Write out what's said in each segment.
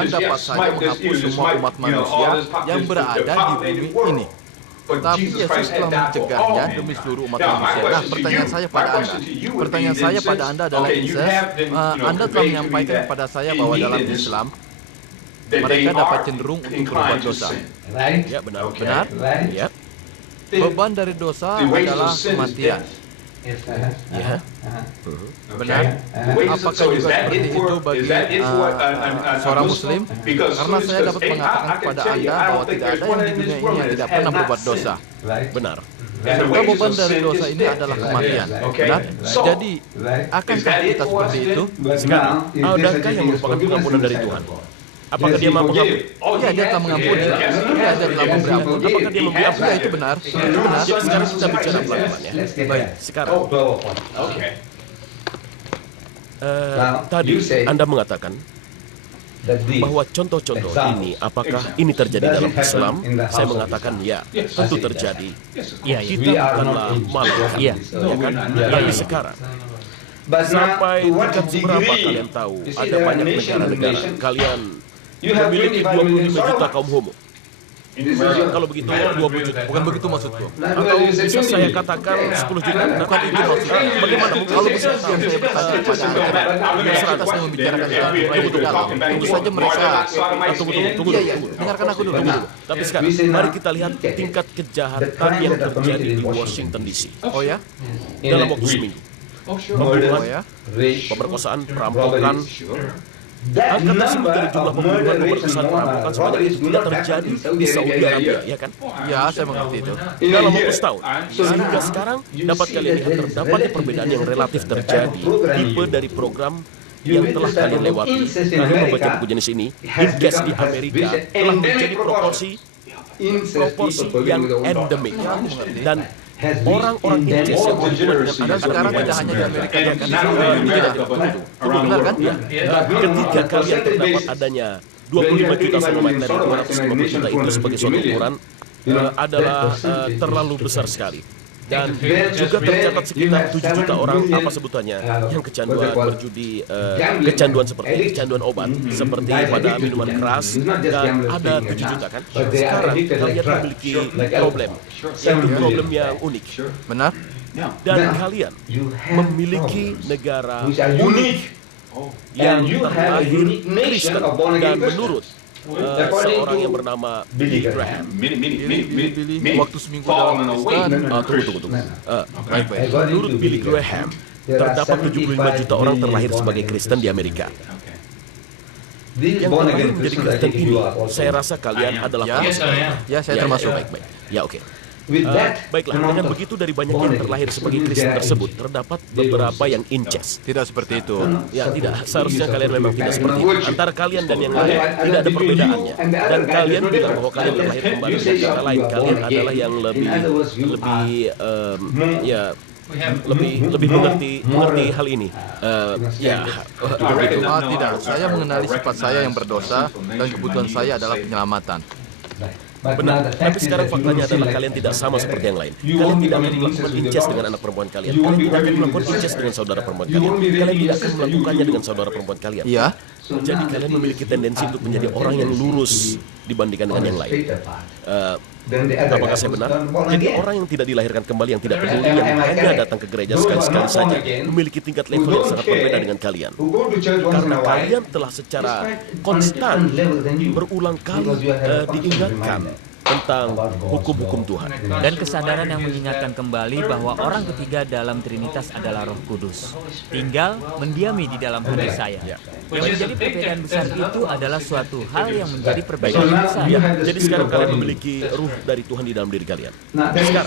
Tuhan dapat saja menghapus semua umat manusia yang berada di bumi ini. Tapi Yesus telah mencegahnya demi seluruh umat manusia. Nah, pertanyaan saya pada Anda adalah, Anda telah menyampaikan kepada saya bahwa dalam Islam, mereka dapat cenderung untuk berbuat dosa. Ya, benar. Benar? Ya. Beban dari dosa adalah kematian. Ya. Benar? Apakah juga seperti itu bagi seorang Muslim? Karena saya dapat mengatakan kepada Anda bahwa tidak ada yang di dunia ini yang tidak pernah berbuat dosa. Benar. Maka beban dari dosa ini adalah kematian. Benar? Jadi, akankah kita seperti itu? Sekarang, adakah yang merupakan pengampunan dari Tuhan? Apakah dia mampu mengampuni? Ya, dia telah mengampuni. Ya, dia telah memberi ampun. Apakah dia memberi ampun? Ya, itu benar. Itu benar. Jadi sekarang kita bicara pelan-pelan ya. Baik. Sekarang, tadi Anda mengatakan bahwa contoh-contoh ini, apakah ini terjadi dalam Islam? Saya mengatakan ya, tentu terjadi. Iya, Kita bukanlah malah. Iya. Ya kan? Tapi sekarang, sampai tingkat seberapa kalian tahu ada banyak negara-negara kalian memiliki 25 juta kaum homo? Kalau begitu 20 juta. Bukan begitu maksudku. Atau bisa saya katakan 10 juta? Bukan itu maksudnya. Bagaimana? Kalau bisa saya bertanya kepada Anda, kita sedang membicarakan soal tentu saja mereka. Tunggu. Iya, dengarkan aku dulu. Tapi sekarang, mari kita lihat tingkat kejahatan yang terjadi di Washington DC Oh ya? dalam waktu seminggu. Oh ya? Pemerkosaan, perampokan. Angka tersebut dari jumlah pembunuhan, pemerkosaan, perampokan sebanyak itu tidak terjadi di Saudi Arabia, ya kan? Ya, saya mengerti itu. Dalam waktu setahun. Sehingga sekarang dapat kalian lihat terdapat perbedaan yang relatif terjadi. Tipe dari program yang telah kalian lewati, kalian membaca buku jenis ini, Incas di Amerika telah menjadi proporsi yang endemik. Dan orang-orang Inces yang berhubungan dengan Dan sekarang tidak hanya di Amerika, ya kan? Tunggu, benar kan? Ya. Ketika kalian terdapat adanya 25 juta fenomen dari 250 juta itu sebagai suatu ukuran adalah terlalu besar sekali. Dan juga tercatat sekitar 7 juta orang, apa sebutannya, yang kecanduan berjudi, kecanduan seperti kecanduan obat, seperti pada minuman keras, dan ada 7 juta kan? Sekarang kalian memiliki problem, yaitu problem yang unik. Benar? Dan kalian memiliki negara unik yang terlahir Kristen dan menurut seorang yang bernama Billy Graham. Billy, waktu seminggu dalam Kristen. Tunggu. Menurut Billy Graham, terdapat 75 juta orang terlahir sebagai Kristen di Amerika. Yang terlahir menjadi Kristen ini, saya rasa kalian adalah Ya, saya termasuk. Baik. Ya, oke. Baiklah, dengan begitu dari banyak yang terlahir sebagai Kristen tersebut, terdapat beberapa yang inces. Tidak seperti itu. Ya, tidak. Seharusnya kalian memang tidak seperti itu. Antara kalian dan yang lain tidak ada perbedaannya. Dan kalian bilang bahwa kalian terlahir kembali dengan kata lain. Kalian adalah yang lebih mengerti hal ini. Tidak. Saya mengenali sifat saya yang berdosa dan kebutuhan saya adalah penyelamatan. Benar, tapi sekarang faktanya adalah kalian tidak sama seperti yang lain. Kalian tidak akan melakukan incest dengan anak perempuan kalian. Kalian tidak akan melakukan incest dengan saudara perempuan kalian. Kalian tidak akan melakukannya dengan saudara perempuan kalian. Iya. Jadi kalian memiliki tendensi untuk menjadi orang yang lurus dibandingkan dengan yang lain. Apakah saya benar? Jadi orang yang tidak dilahirkan kembali, yang tidak peduli, yang hanya datang ke gereja sekali-sekali saja, memiliki tingkat level yang sangat berbeda dengan kalian. Karena kalian telah secara konstan berulang kali diingatkan tentang hukum-hukum Tuhan. Dan kesadaran yang mengingatkan kembali bahwa orang ketiga dalam Trinitas adalah Roh Kudus. Tinggal mendiami di dalam hati saya. Yang menjadi perbedaan besar itu adalah suatu hal yang menjadi perbedaan besar. Ya, jadi sekarang kalian memiliki ruh dari Tuhan di dalam diri kalian. Sekarang,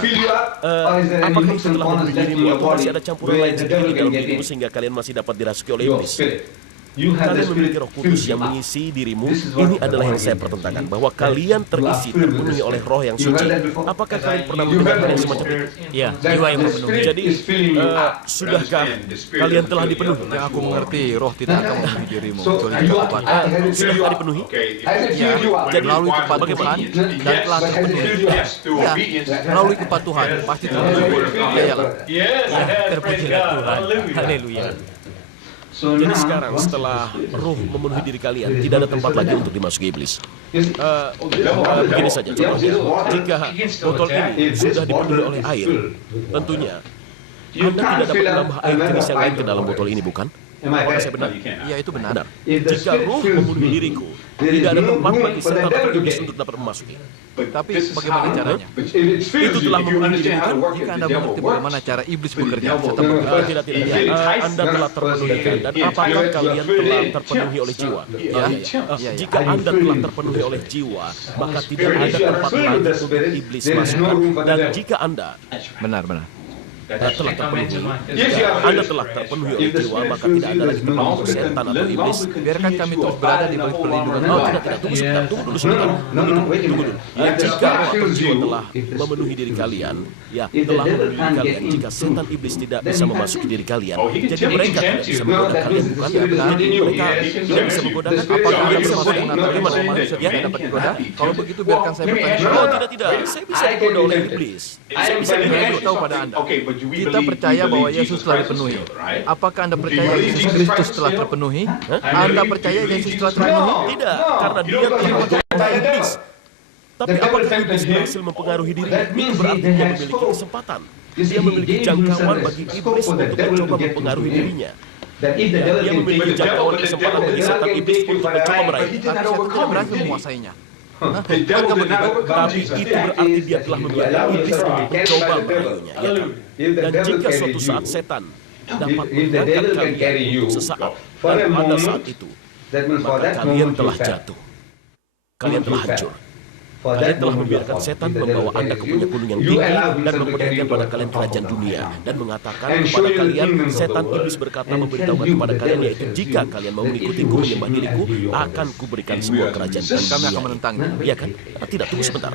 apakah itu telah memenuhi dirimu atau masih ada campuran lain sedikit di dalam dirimu sehingga kalian masih dapat dirasuki oleh iblis? Kalian memiliki Roh Kudus yang mengisi dirimu. Ini adalah yang saya pertentangkan, bahwa kalian terpenuhi oleh Roh yang suci. Apakah kalian pernah mendengar hal yang semacam itu? Ya, jiwa yang memenuhi. Jadi, sudahkah kalian telah dipenuhi? Yang aku mengerti, roh tidak akan memenuhi dirimu kecuali jika obat. Sudahkah dipenuhi? Ya, jadi melalui kepatuhan dan telah terpenuhi. Ya, melalui kepatuhan pasti terpenuhi. Ya, Terpujilah Tuhan. Haleluya. Jadi sekarang setelah roh memenuhi diri kalian, tidak ada tempat lagi untuk dimasuki iblis. Begini saja contohnya, jika botol ini sudah dipenuhi oleh air, tentunya Anda tidak dapat menambah air jenis yang lain ke dalam botol ini, bukan? Apakah saya benar? Ya, itu benar. Jika roh memenuhi diriku, tidak ada tempat bagi setan atau iblis untuk dapat memasuki. Tapi bagaimana caranya? Itu telah memenuhi dirimu kan? Jika Anda mengerti bagaimana cara iblis bekerja, setan bekerja. Tidak. Anda telah terpenuhi kan? Dan apakah kalian telah terpenuhi oleh jiwa? Ya. Jika Anda telah terpenuhi oleh jiwa, maka tidak ada tempat lagi untuk iblis masuk. Dan jika Anda Benar. telah terpenuhi, Anda telah terpenuhi oleh jiwa, maka tidak ada lagi tempat untuk setan atau iblis. Biarkan kami terus berada di balik perlindungan Allah. Tidak. Tunggu dulu sebentar. Jika roh atau jiwa telah memenuhi diri kalian, telah memenuhi diri kalian. Jika setan iblis tidak bisa memasuki diri kalian, jadi mereka tidak bisa menggoda kalian, bukan? Jadi mereka tidak bisa menggodakan. Apakah Anda bisa bermaksud menggoda? mengatakan bahwa Bagaimana? manusia tidak dapat digoda? Kalau begitu biarkan saya bertanya. Tidak. Saya bisa digoda oleh iblis. Saya bisa Saya digoda. beritahu pada Anda. Kita percaya bahwa Yesus telah dipenuhi. Apakah Anda percaya Yesus Kristus telah terpenuhi? Anda percaya Yesus telah terpenuhi? Tidak, karena dia telah mengalahkan iblis. Tapi apakah iblis berhasil mempengaruhi dirinya? Itu berarti dia memiliki kesempatan. Dia memiliki jangkauan bagi iblis untuk mencoba mempengaruhi dirinya. Dia memiliki jangkauan kesempatan bagi setan iblis untuk mencoba meraih. Tapi setan tidak berhasil menguasainya. Tapi itu berarti dia telah membiarkan iblis untuk mencoba meraihnya. Ya kan? Dan jika suatu saat setan dapat mengangkat kalian sesaat, dan pada saat itu, maka kalian telah jatuh. Kalian telah hancur. Kalian telah membiarkan setan membawa Anda ke punya gunung yang tinggi dan memperlihatkan pada kalian kerajaan dunia dan mengatakan kepada kalian, setan iblis berkata memberitahukan kepada kalian, yaitu jika kalian mau mengikutiku, menyembah diriku, akan kuberikan semua kerajaan dunia. Kami akan menentangnya. Iya kan? Tidak, tunggu sebentar.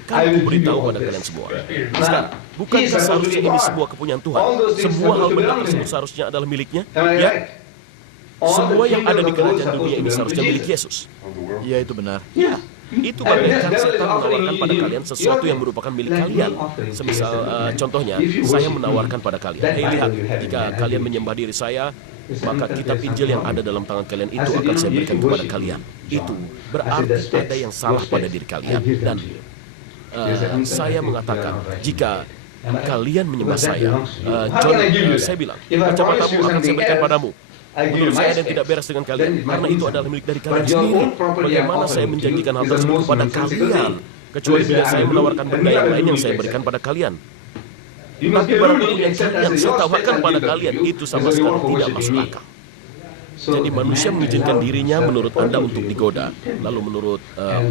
Akan kuberitahu pada kalian semua. Sekarang, bukankah seharusnya ini sebuah kepunyaan Tuhan? Semua hal benar tersebut seharusnya adalah miliknya? Ya? Semua yang ada di kerajaan dunia ini seharusnya milik Yesus. Ya, itu benar. Ya. Itu bagaikan setan menawarkan pada kalian sesuatu yang merupakan milik kalian. Semisal contohnya, saya menawarkan pada kalian, lihat, jika kalian menyembah diri saya, maka kitab Injil yang ada dalam tangan kalian itu akan saya berikan kepada kalian. Itu berarti ada yang salah pada diri kalian. Dan saya mengatakan, jika kalian menyembah saya, saya bilang, kacamatamu akan saya berikan padamu. Menurut saya ada yang tidak beres dengan kalian, karena itu adalah milik dari kalian sendiri. Bagaimana saya menjanjikan hal tersebut kepada kalian, kecuali bila saya menawarkan benda yang lain yang saya berikan pada kalian. Tapi barang yang kalian saya tawarkan pada kalian, itu sama sekali tidak masuk akal. Jadi manusia mengizinkan dirinya menurut Anda untuk digoda. Lalu menurut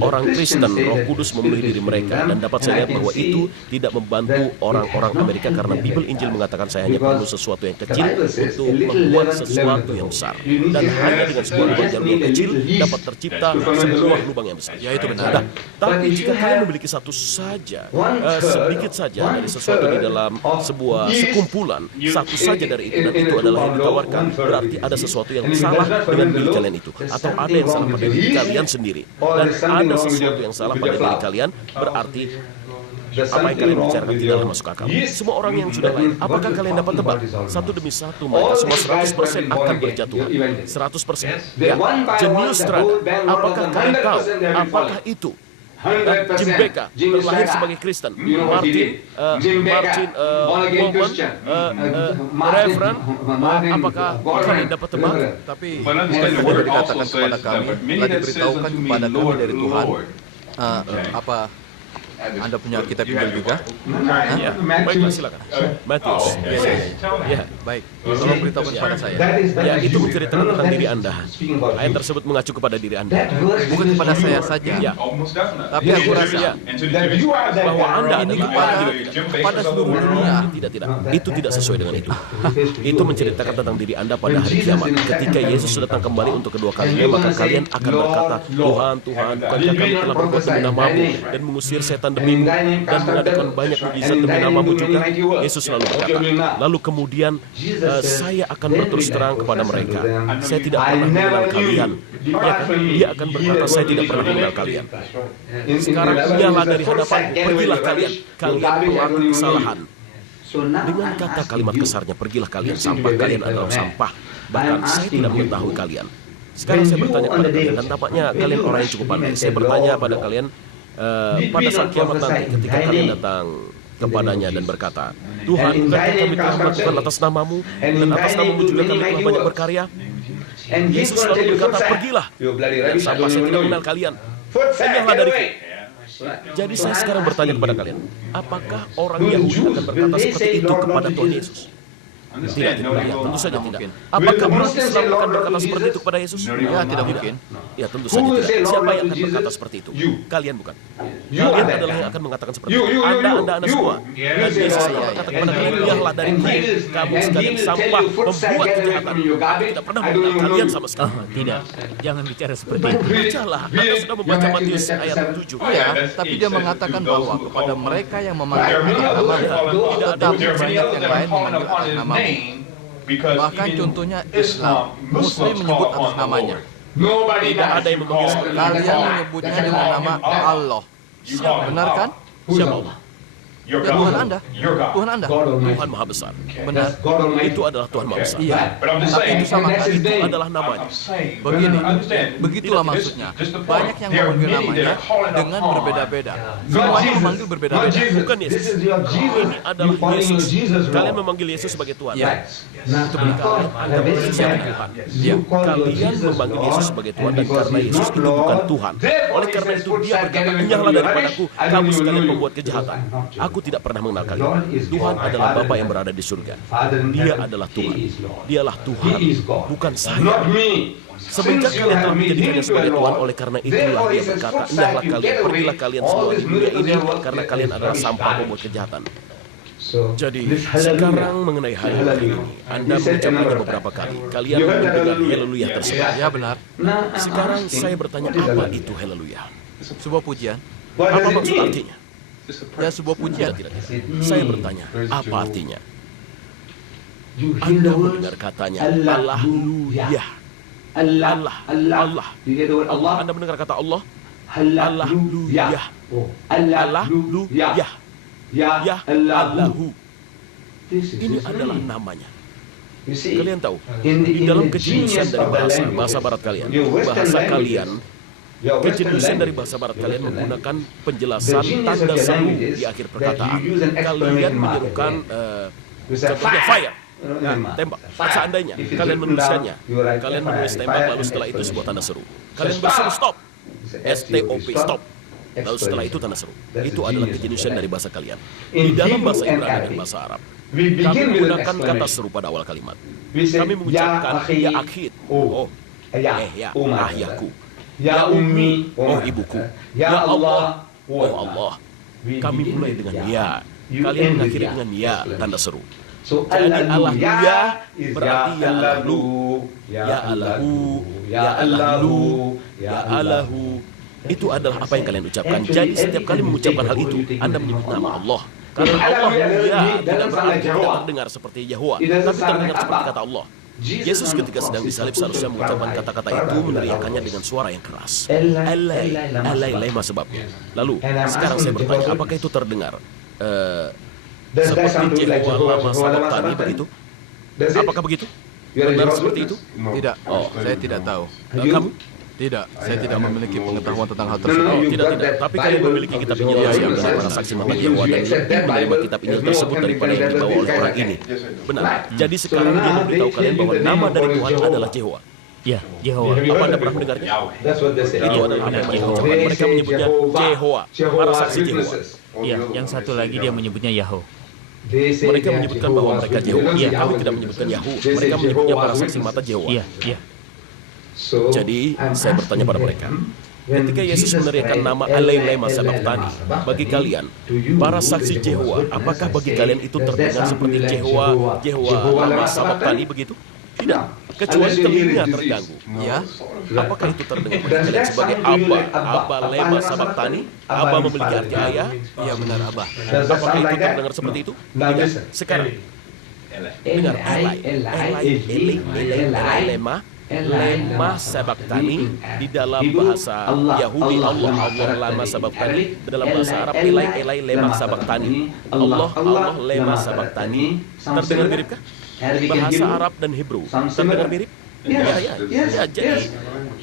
orang Kristen, Roh Kudus memenuhi diri mereka. Dan dapat saya lihat bahwa itu tidak membantu orang-orang Amerika, karena Bible Injil mengatakan saya hanya perlu sesuatu yang kecil untuk membuat sesuatu yang besar. Dan hanya dengan sebuah lubang jarum yang kecil dapat tercipta sebuah lubang yang besar. Ya, itu benar. Nah, tapi jika kalian memiliki satu saja, sedikit saja dari sesuatu di dalam sebuah sekumpulan, satu saja dari itu, dan itu adalah yang ditawarkan, berarti ada sesuatu yang salah dengan diri kalian itu, atau ada yang salah pada diri kalian sendiri, dan ada sesuatu yang salah pada diri kalian, berarti apa yang kalian bicarakan tidaklah masuk akal. Semua orang yang sudah lain, apakah kalian dapat tebak? Satu demi satu mereka semua 100% akan berjatuhan. 100%. Ya, jenius strada. Apakah kalian tahu apakah itu? Jim Becca terlahir sebagai Kristen. Martin Wolman, Reverend, apakah kalian dapat tebak? Tapi sudah dikatakan kepada kami, telah diberitahukan kepada kami dari Tuhan. Apa Anda punya kitab Injil juga? Ya, baiklah, silakan. Matius. Ya, baik. Tolong beritahukan kepada saya. Ya, itu menceritakan tentang diri Anda. Ayat tersebut mengacu kepada diri Anda. Bukan kepada saya saja. Ya. Tapi aku rasa bahwa Anda ini adalah kepada seluruh dunia. Tidak. Itu tidak sesuai dengan itu. Itu menceritakan tentang diri Anda pada hari kiamat. Ketika Yesus datang kembali untuk kedua kalinya, maka kalian akan berkata, Tuhan, bukankah kami telah berbuat demi nama-Mu dan mengusir setan demi-Mu dan mengadakan banyak mukjizat demi nama-Mu juga? Yesus selalu berkata. Lalu kemudian saya akan berterus terang kepada mereka, saya tidak pernah mengenal kalian. Ya kan? Dia akan berkata, saya tidak pernah mengenal kalian. Sekarang ialah dari hadapanku, pergilah kalian pelaku kesalahan. Dengan kata kalimat kasarnya, pergilah kalian sampah, kalian adalah sampah. Bahkan saya tidak mengetahui kalian. Sekarang saya bertanya kepada kalian, dan tampaknya kalian orang yang cukup pandai. Saya bertanya pada kalian, pada saat kiamat nanti, ketika kalian datang kepadanya dan berkata, Tuhan, bukankah kami telah melakukan atas namamu, dan atas namamu juga kami telah banyak berkarya? Yesus selalu berkata, pergilah, dan sampah, saya tidak mengenal kalian. Enyahlah dariku. Jadi saya sekarang bertanya kepada kalian, apakah orang Yahudi akan berkata seperti itu kepada Tuhan Yesus? Tidak, tentu saja tidak. Apakah orang Islam akan berkata seperti itu kepada Yesus? Ya, tidak mungkin. Ya, tentu saja tidak. Siapa yang akan berkata seperti itu? Kalian bukan. Kalian adalah yang akan mengatakan seperti itu. Anda semua. Dan Yesus akan berkata kepada kalian, enyahlah dariku, kamu sekalian sampah, pembuat kejahatan. Aku tidak pernah mengenal kalian sama sekali. Tidak, jangan bicara seperti itu. Bacalah, Anda sudah membaca Matius ayat 7. Iya, tapi dia mengatakan bahwa kepada mereka yang memanggil atas namamu, tetapi banyak yang lain memanggil atas namamu. Bahkan contohnya Islam, Muslim menyebut atas namanya. Tidak ada yang memanggil seperti itu. Kalian menyebutnya dengan nama Allah. Benar kan? Siapa Allah? Ya, Tuhan Anda. Tuhan Anda. Tuhan Maha Besar. Benar. Itu adalah Tuhan Maha Besar. Iya. Tapi itu sama kan? Itu adalah namanya. Begini, begitulah maksudnya. Banyak yang memanggil namanya dengan berbeda-beda. Semuanya memanggil berbeda-beda. Bukan Yesus. Ini adalah Yesus. Kalian memanggil Yesus sebagai Tuhan. Ya. Itu benar. Anda memanggil sebagai Tuhan. Ya. Kalian memanggil Yesus sebagai Tuhan, dan karena Yesus itu bukan Tuhan. Oleh karena itu dia berkata, enyahlah daripadaku, kamu sekalian membuat kejahatan. Aku tidak pernah mengenal kalian. Tuhan adalah Bapa yang berada di surga. Dia adalah Tuhan. Dialah Tuhan, bukan saya. Semenjak kalian telah menjadikannya sebagai Tuhan, oleh karena itulah dia berkata, enyahlah kalian, pergilah kalian semua di dunia ini, karena kalian adalah sampah pembuat kejahatan. Jadi, sekarang mengenai hari ini, Anda mengucapkannya beberapa kali. Kalian mendengar haleluya tersebut. Ya, benar. Sekarang saya bertanya, apa itu haleluya? Sebuah pujian. Apa maksud artinya? Ya, sebuah pujian. Tidak. Saya bertanya, apa artinya? Anda mendengar katanya, Alleluia. Allah. Anda mendengar kata Allah? Alleluia. Alleluia. Ya Allahu. Ini adalah namanya. Kalian tahu, di dalam kejeniusan dari bahasa barat kalian, bahasa kalian, kejeniusan dari bahasa barat kalian menggunakan penjelasan tanda seru di akhir perkataan. Kalian menyerukan contohnya fire, tembak. Seandainya kalian menuliskannya, kalian menulis tembak, lalu setelah itu sebuah tanda seru. Kalian berseru stop, STOP, stop. Lalu setelah itu tanda seru. Itu adalah kejeniusan dari bahasa kalian. Di dalam bahasa Ibrani dan bahasa Arab, kami menggunakan kata seru pada awal kalimat. Kami mengucapkan ya akhid, ya ahyaku, ya ummi, ibuku, ya Allah, Allah. Kami mulai dengan ya. Kalian mengakhiri dengan ya, tanda seru. Jadi Alleluia berarti ya Allahu, ya Allahu, ya Allahu, ya Allahu. Itu adalah apa yang kalian ucapkan. Jadi setiap kali mengucapkan hal itu, Anda menyebut nama Allah. Karena Allah tidak berarti tidak terdengar seperti Yahwa, tapi terdengar seperti kata Allah. Yesus ketika sedang disalib seharusnya mengucapkan kata-kata itu, meneriakannya dengan suara yang keras. Elai, lema sebabnya. Lalu, sekarang saya bertanya, apakah itu terdengar seperti Yahwa lama sabachthani begitu? Apakah begitu? Benar seperti itu? Tidak, saya tidak tahu. Kamu? Tidak, saya tidak memiliki pengetahuan tentang hal tersebut. Tidak. Tapi kalian memiliki kitab Injil yang mengenai para saksi mata Yahwa, dan lebih menerima kitab Injil tersebut daripada yang dibawa oleh orang ini. Benar. Jadi sekarang dia memberitahu kalian bahwa nama dari Tuhan adalah Yahwa. Ya, Yehova. Apa Anda pernah mendengarnya? Itu adalah apa yang mereka ucapkan. Mereka menyebutnya Yehova, para saksi Yehova. Ya, yang satu lagi dia menyebutnya Yahweh. Mereka menyebutkan bahwa mereka Yehova. Kami tidak menyebutkan Yahweh. Mereka menyebutnya para saksi mata Yehova. Iya. Jadi, saya bertanya pada mereka, ketika Yesus meneriakkan nama Lema Sabachthani bagi kalian, para saksi Yehova, apakah bagi kalian itu terdengar seperti Yehova Lema Sabachthani begitu? Tidak, kecuali telinga terganggu. Ya, apakah itu terdengar bagi kalian sebagai Abba Lema Sabachthani? Abba memiliki arti ayah? iya benar, Abah. Apakah itu terdengar seperti itu? Tidak. Sekarang, dengar Eli Lema lema sabaktani di dalam bahasa Yahudi, Allah lema sabaktani, dalam bahasa Arab Elai lema sabaktani, Allah lema sabaktani. Terdengar miripkah? Bahasa Arab dan Hebrew terdengar mirip? Ya, jadi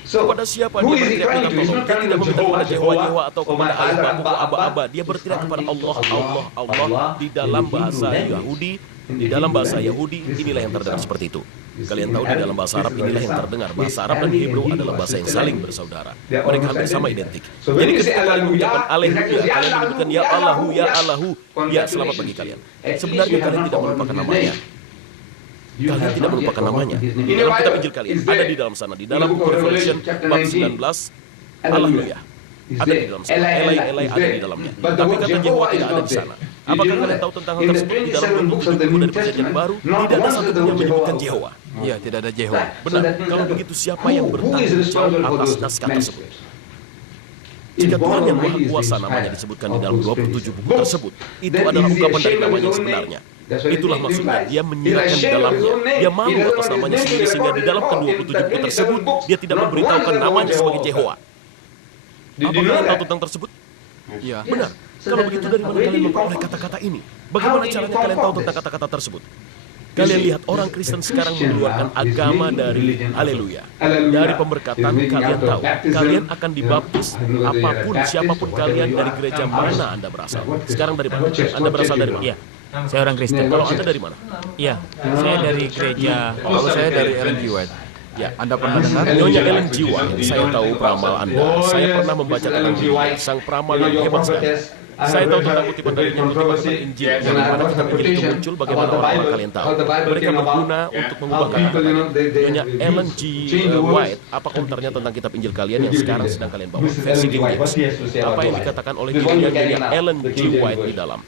kepada siapa dia berteriak minta tolong? Dia tidak meminta kepada Jehovah atau kepada ayah bapakku aba-aba. Dia berteriak kepada Allah di dalam bahasa Yahudi. Di dalam bahasa Yahudi inilah yang terdengar seperti itu. Kalian tahu di dalam bahasa Arab inilah yang terdengar. Bahasa Arab dan Hebrew adalah bahasa yang saling bersaudara. Mereka hampir sama identik. Jadi ketika kalian mengucapkan Alleluia, kalian menyebutkan Ya Allahu, ya selamat bagi kalian. Sebenarnya kalian tidak melupakan namanya. Kalian tidak melupakan namanya. Di dalam kitab Injil kalian ada di dalam sana. Di dalam buku Revelation bab 19, Alleluia ada di dalam sana. Elai ada di dalamnya. Tapi kata Yehovah tidak ada di sana. Apakah kalian tahu tentang hal tersebut? Di dalam 27 buku dari Perjanjian Baru tidak ada satu pun yang menyebutkan Yehovah. Ya, tidak ada Yehovah. Benar. Kalau begitu siapa yang bertanggung jawab atas naskah tersebut? Jika Tuhan yang Maha Kuasa namanya disebutkan di dalam 27 buku tersebut, itu adalah ungkapan dari namanya yang sebenarnya. Itulah maksudnya, dia menyirahkan di dalamnya. Dia malu atas namanya sendiri, sehingga di dalam ke-27 buku tersebut, dia tidak memberitahukan namanya sebagai Yehovah. Apa kalian tahu tentang tersebut? Ya. Benar. Kalau begitu, dari mana kalian memperoleh kata-kata ini? Bagaimana caranya kalian tahu tentang kata-kata tersebut? Kalian lihat orang Kristen sekarang mengeluarkan agama dari Haleluya, dari pemberkatan. Kalian tahu, kalian akan dibaptis apapun, siapapun kalian, dari gereja mana Anda berasal. Sekarang dari mana? Anda berasal dari mana? Iya, saya orang Kristen. Kalau Anda dari mana? Iya, saya dari gereja. Kalau saya dari Ellen G. White. Ya, Anda pernah dengar? Nyonya Ellen G. White, saya tahu peramal Anda. Saya pernah membaca tentang sang peramal yang hebat sekali. Saya tahu tentang kutipan darinya, kutipan tentang Injil, yang mana kitab Injil itu muncul, bagaimana orang-orang kalian tahu. Mereka berguna untuk mengubah kata-katanya. Nyonya Ellen G. White, apa komentarnya tentang kitab Injil kalian yang sekarang sedang kalian bawa? Versi King James. Apa yang dikatakan oleh Nyonya Ellen G. White di dalam?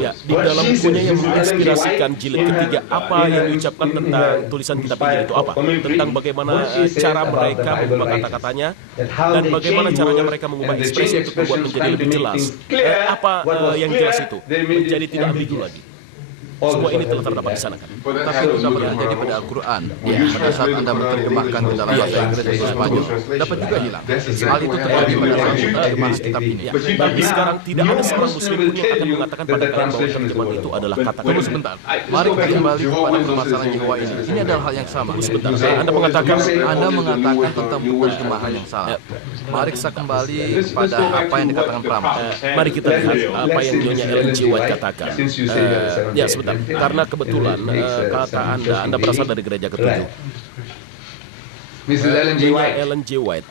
Ya, di dalam bukunya yang menginspirasikan jilid ketiga, apa yang diucapkan tentang tulisan kitab Injil itu apa? Tentang bagaimana cara mereka mengubah kata-katanya dan bagaimana caranya mereka mengubah ekspresi untuk membuat menjadi lebih jelas. Apa yang jelas itu menjadi tidak ambigu lagi. Semua ini telah terdapat di sana kan? Tapi itu dapat terjadi pada Al-Quran. Ya, pada saat Anda menerjemahkan ke dalam bahasa Inggris atau Spanyol, dapat juga hilang. Hal itu terjadi pada saat menerjemah kitab ini. Ya, tapi sekarang tidak ada seorang muslim pun yang akan mengatakan pada kalian bahwa terjemahan itu adalah kata-kata. Tunggu sebentar. Mari kita kembali kepada permasalahan Yehovah ini. Ini adalah hal yang sama. Sebentar, Anda mengatakan tentang penerjemahan yang salah. Mari kita kembali pada apa yang dikatakan peramal. Mari kita lihat apa yang Nyonya Ellen G. White katakan. Ya, sebentar. Karena kebetulan kata Anda berasal dari gereja ketujuh. Ellen G. White,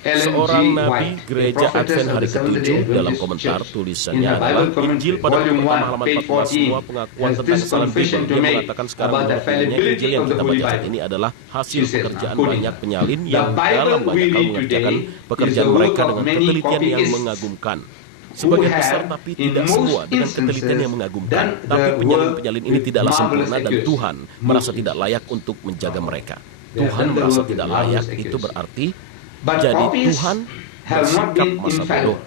seorang nabi gereja Advent hari ketujuh, dalam komentar tulisannya adalah Injil pada buku pertama halaman 14, semua pengakuan tentang kesalahan Bible. Dia mengatakan sekarang menurut dirinya Injil yang kita baca saat ini adalah hasil pekerjaan banyak penyalin yang dalam banyak hal mengerjakan pekerjaan mereka dengan ketelitian yang mengagumkan. Sebagian besar tapi tidak semua dengan ketelitian yang mengagumkan. Tapi penyalin-penyalin ini tidaklah sempurna dan Tuhan merasa tidak layak untuk menjaga mereka. Tuhan merasa tidak layak, itu berarti jadi Tuhan bersikap masa bodoh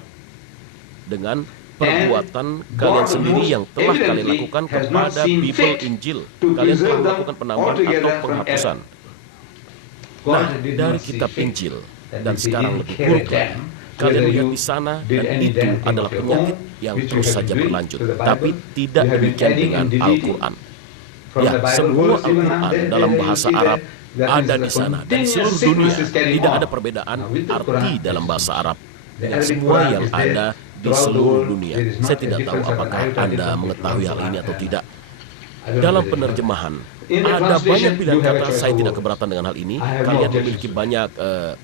dengan perbuatan kalian sendiri yang telah kalian lakukan kepada Bible Injil. Kalian telah melakukan penambahan atau penghapusan. Nah, dari kitab Injil dan sekarang lebih buruk lagi. Kalian lihat di sana, dan itu adalah penyakit yang terus saja berlanjut. Tapi tidak demikian dengan Al-Quran. Ya, semua Al-Quran dalam bahasa Arab ada di sana. Dan seluruh dunia tidak ada perbedaan arti dalam bahasa Arab. Dengan semua yang ada di seluruh dunia. Saya tidak tahu apakah Anda mengetahui hal ini atau tidak. Dalam penerjemahan, ada banyak pilihan kata. Saya tidak keberatan dengan hal ini. Kalian memiliki banyak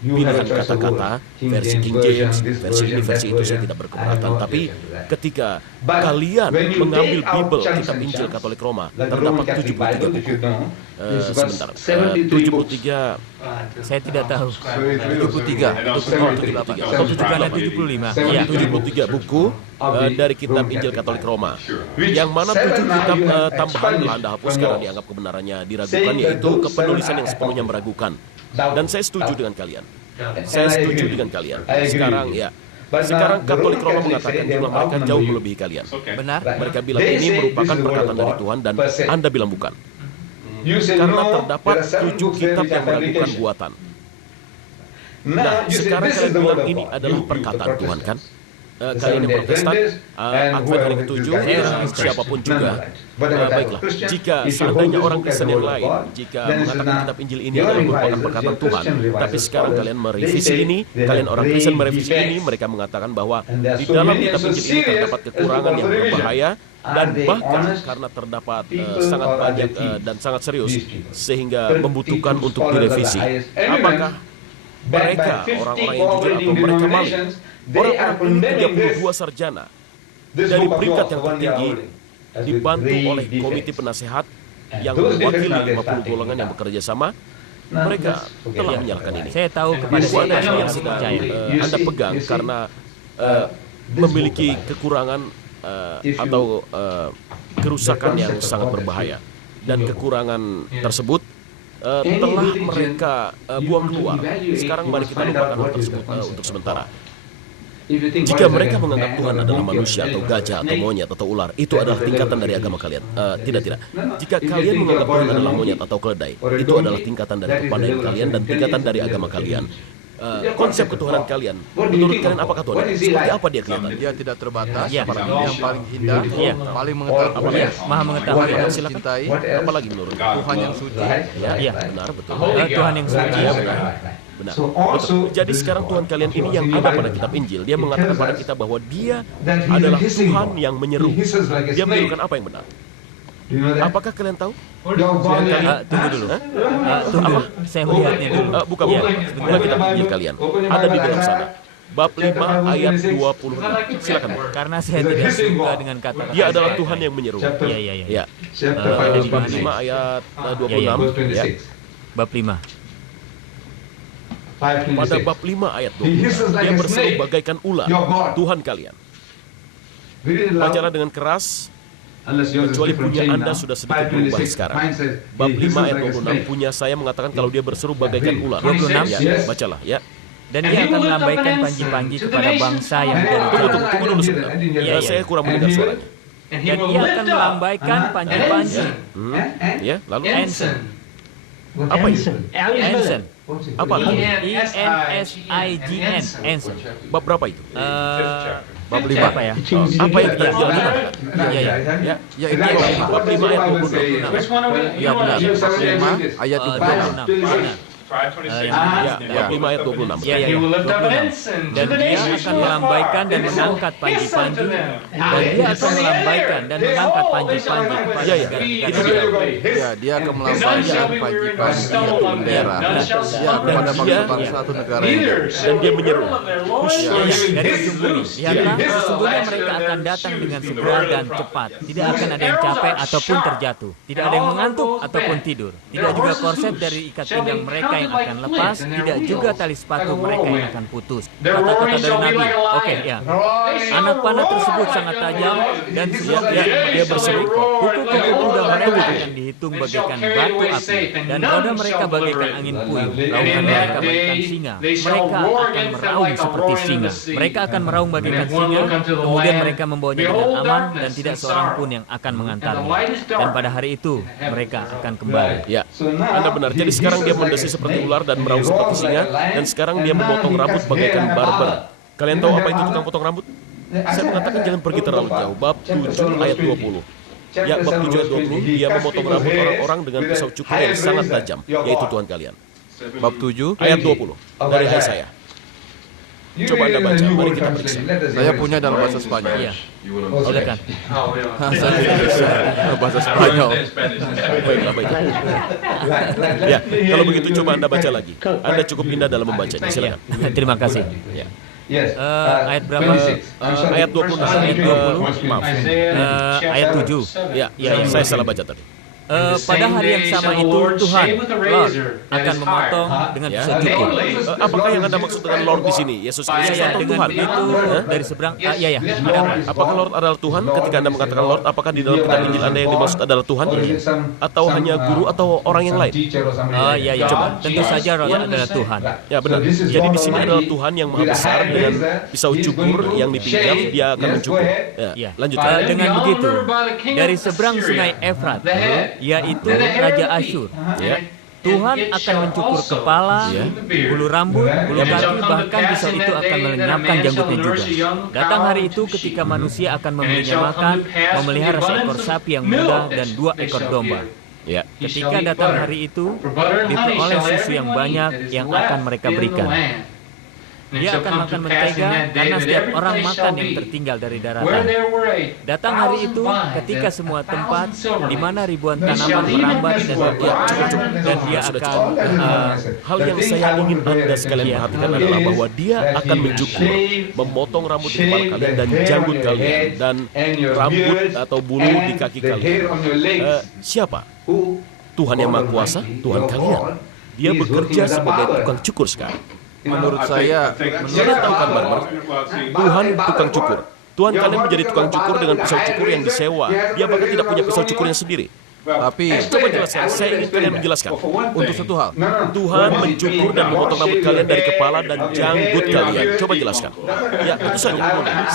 pilihan kata-kata, versi King James, versi ini, versi itu, saya tidak berkeberatan. Tapi ketika kalian mengambil Bible, kitab Injil Katolik Roma, terdapat 73 buku. Sebentar, 73. Saya tidak tahu. 73. Oh, 78. Atau 75. Iya. 73 buku dari kitab Injil Katolik Roma. Yang mana 7 kitab tambahan telah Anda hapus karena dianggap kebenarannya diragukan, yaitu kepenulisan yang sepenuhnya meragukan. Dan saya setuju dengan kalian. Saya setuju dengan kalian. Sekarang Katolik Roma mengatakan jumlah mereka jauh melebihi kalian. Benar? Mereka bilang ini merupakan perkataan dari Tuhan dan Anda bilang bukan. karena terdapat 7 kitab yang meragukan buatan. Nah, sekarang kalian bilang ini adalah perkataan Tuhan, kan? Kalian yang Protestan, Advent hari ke-7, siapapun juga. Baiklah, jika seandainya orang Kristen yang lain, jika mengatakan kitab Injil ini adalah merupakan perkataan Tuhan, tapi sekarang kalian merevisi ini, kalian orang Kristen merevisi ini, mereka mengatakan bahwa di dalam kitab Injil ini terdapat kekurangan yang berbahaya, dan bahkan karena terdapat sangat banyak dan sangat serius, sehingga membutuhkan untuk direvisi. Apakah mereka, orang-orang yang jujur atau mereka maling, orang-orang 32 sarjana dari peringkat yang tertinggi dibantu oleh komite penasehat yang mewakili 50 golongan yang bekerja sama, mereka telah menyalahkan ini. Saya tahu kepada siapa yang percaya. Anda pegang karena memiliki kekurangan atau kerusakan yang sangat berbahaya, dan kekurangan tersebut telah mereka buang keluar. Sekarang mari kita lupakan hal tersebut untuk sementara. Jika mereka menganggap Tuhan adalah manusia atau gajah atau monyet atau ular, itu adalah tingkatan dari agama kalian. Tidak. Jika kalian menganggap Tuhan adalah monyet atau keledai, itu adalah tingkatan dari kepandaian kalian dan tingkatan dari agama kalian. Konsep ketuhanan kalian, menurut kalian apakah Tuhan? Seperti apa dia kelihatan? Dia tidak terbatas, Ya. yang paling indah, paling mengetahui, Maha mengetahui, yang silakan. mencintai, Apalagi menurut Tuhan yang suci. Ya. benar, betul. Tuhan yang suci. Benar. Betul. Jadi sekarang Tuhan kalian ini yang ada pada kitab Injil, dia mengatakan pada kita bahwa dia adalah Tuhan yang menyeru. Dia menyerukan apa yang benar? Apakah kalian tahu? Tunggu dulu. Tunggu, saya melihatnya dulu. Bukan. Bukan kitab Injil kalian. Ada di dalam sana. Bab 5 ayat 20. Silakan. Karena saya tidak suka dengan kata-kata. Dia adalah Tuhan yang menyeru. Iya. Ya. Bab 5 ayat 26. Ya. Bab 5. Pada bab 5 ayat 20, dia berseru bagaikan ular, Tuhan kalian. Bacalah dengan keras, kecuali punya Anda sudah sedikit berubah sekarang. Bab 5 ayat 26, punya saya mengatakan kalau dia berseru bagaikan ular. 26? Ya, bacalah, ya. Dan dia akan melambaikan panji-panji kepada bangsa yang dari jauh. Tunggu dulu sebentar. Iya. Saya kurang mendengar suaranya. Dan dia akan melambaikan panji-panji. Ya, lalu Ensign. apa itu? Ensign. Apa? ENSIGN. Ensign. Bab berapa itu? Bab 5. Apa ya? Apa yang kita jelaskan? Iya. Ya, itu Bab 5 ayat 26. ya benar. Bab 5 ayat 26. 26. Bab 5 ayat 26. Iya. 26. Dan dia akan melambaikan dan mengangkat panji-panji. Dan dia akan melambaikan dan mengangkat panji-panji kepada negara-negara. Ya, dia akan melambaikan panji-panji atau bendera. Ya, kepada bangsa-bangsa atau negara yang lain. Dan dia menyeru. Dari ujung bumi. Lihatlah, sesungguhnya mereka akan datang dengan segera dan cepat. Tidak akan ada yang capek ataupun terjatuh. Tidak ada yang mengantuk ataupun tidur. Tidak juga korset dari ikat pinggang mereka yang akan lepas. Tidak juga tali sepatu mereka yang akan putus. Kata-kata dari Nabi. Oke, ya. Anak panah tersebut sangat tajam dan dia berseru. Kuku-kuku kuda mereka akan dihitung bagaikan batu api. Dan roda mereka bagaikan angin puyuh. Raungan mereka bagaikan singa. Mereka akan meraung seperti singa. Mereka akan meraung bagaikan singa. Kemudian mereka membawanya dengan aman dan tidak seorang pun yang akan mengantarnya. Dan pada hari itu mereka akan kembali. Ya, Anda benar. Jadi sekarang dia mendesis seperti ular dan meraung seperti singa. Dan sekarang dia memotong rambut bagaikan barber. Kalian tahu apa itu tukang potong rambut? Saya mengatakan jangan pergi terlalu jauh. Bab 7 ayat 20. Ya, bab 7 ayat 20, dia memotong rambut orang-orang dengan pisau cukur yang sangat tajam, yaitu Tuhan kalian. Bab 7 Ayat 20 dari Yesaya. Coba Anda baca, mari kita periksa. saya punya dalam bahasa Spanyol. Iya. Silakan. Saya tidak bisa bahasa Spanyol. Baiklah. Ya, kalau begitu coba Anda baca lagi. Anda cukup indah dalam membacanya, silakan. Terima kasih. Ya. Ayat berapa? Ayat 26. Ayat 20. Maaf. Ayat 7. Ya, saya salah baca tadi. Pada hari yang sama itu Tuhan, Lord, akan memotong dengan pisau cukur. Apakah yang Anda maksud dengan Lord di sini? Yesus Kristus Ya, atau dengan Tuhan? itu dari seberang. Iya. Ada apa? Apakah Lord adalah Tuhan? Ketika Anda mengatakan Lord, apakah di dalam kitab Injil Anda yang dimaksud adalah Tuhan? Atau hanya guru atau orang yang lain? Iya. Coba. Tentu saja Lord adalah Tuhan. Ya, benar. Jadi di sini adalah Tuhan yang maha besar dengan pisau cukur yang dipinjam, dia akan mencukur. Ya, Ya. lanjutkan. Dengan begitu, dari seberang sungai Efrat yaitu Raja Asyur. Ya. Tuhan akan mencukur kepala, bulu rambut, bulu kaki, bahkan pisau itu akan melenyapkan janggutnya juga. Datang hari itu ketika manusia akan memberinya makan, memelihara seekor sapi yang muda dan 2 ekor domba. Ya. Ketika datang hari itu, diperoleh susu yang banyak yang akan mereka berikan. Dia akan makan mentega karena setiap orang makan yang tertinggal dari daratan. Datang hari itu ketika semua tempat di mana ribuan tanaman merambat dan dia akan hal yang saya ingin Anda sekalian perhatikan adalah bahwa dia akan mencukur, memotong rambut di kepala kalian dan janggut kalian dan rambut atau bulu di kaki kalian. Siapa? Tuhan yang Maha Kuasa, Tuhan kalian. Dia bekerja sebagai tukang cukur sekarang. Menurut saya, Tahu kan, Barbar? Tuhan tukang cukur. Tuhan kalian menjadi tukang cukur dengan pisau cukur yang disewa. Dia bahkan tidak punya pisau cukurnya sendiri. tapi Coba jelaskan, saya ingin kalian menjelaskan. untuk satu hal, Tuhan mencukur dan memotong rambut kalian dari kepala dan janggut kalian. Coba jelaskan. Ya, itu saja.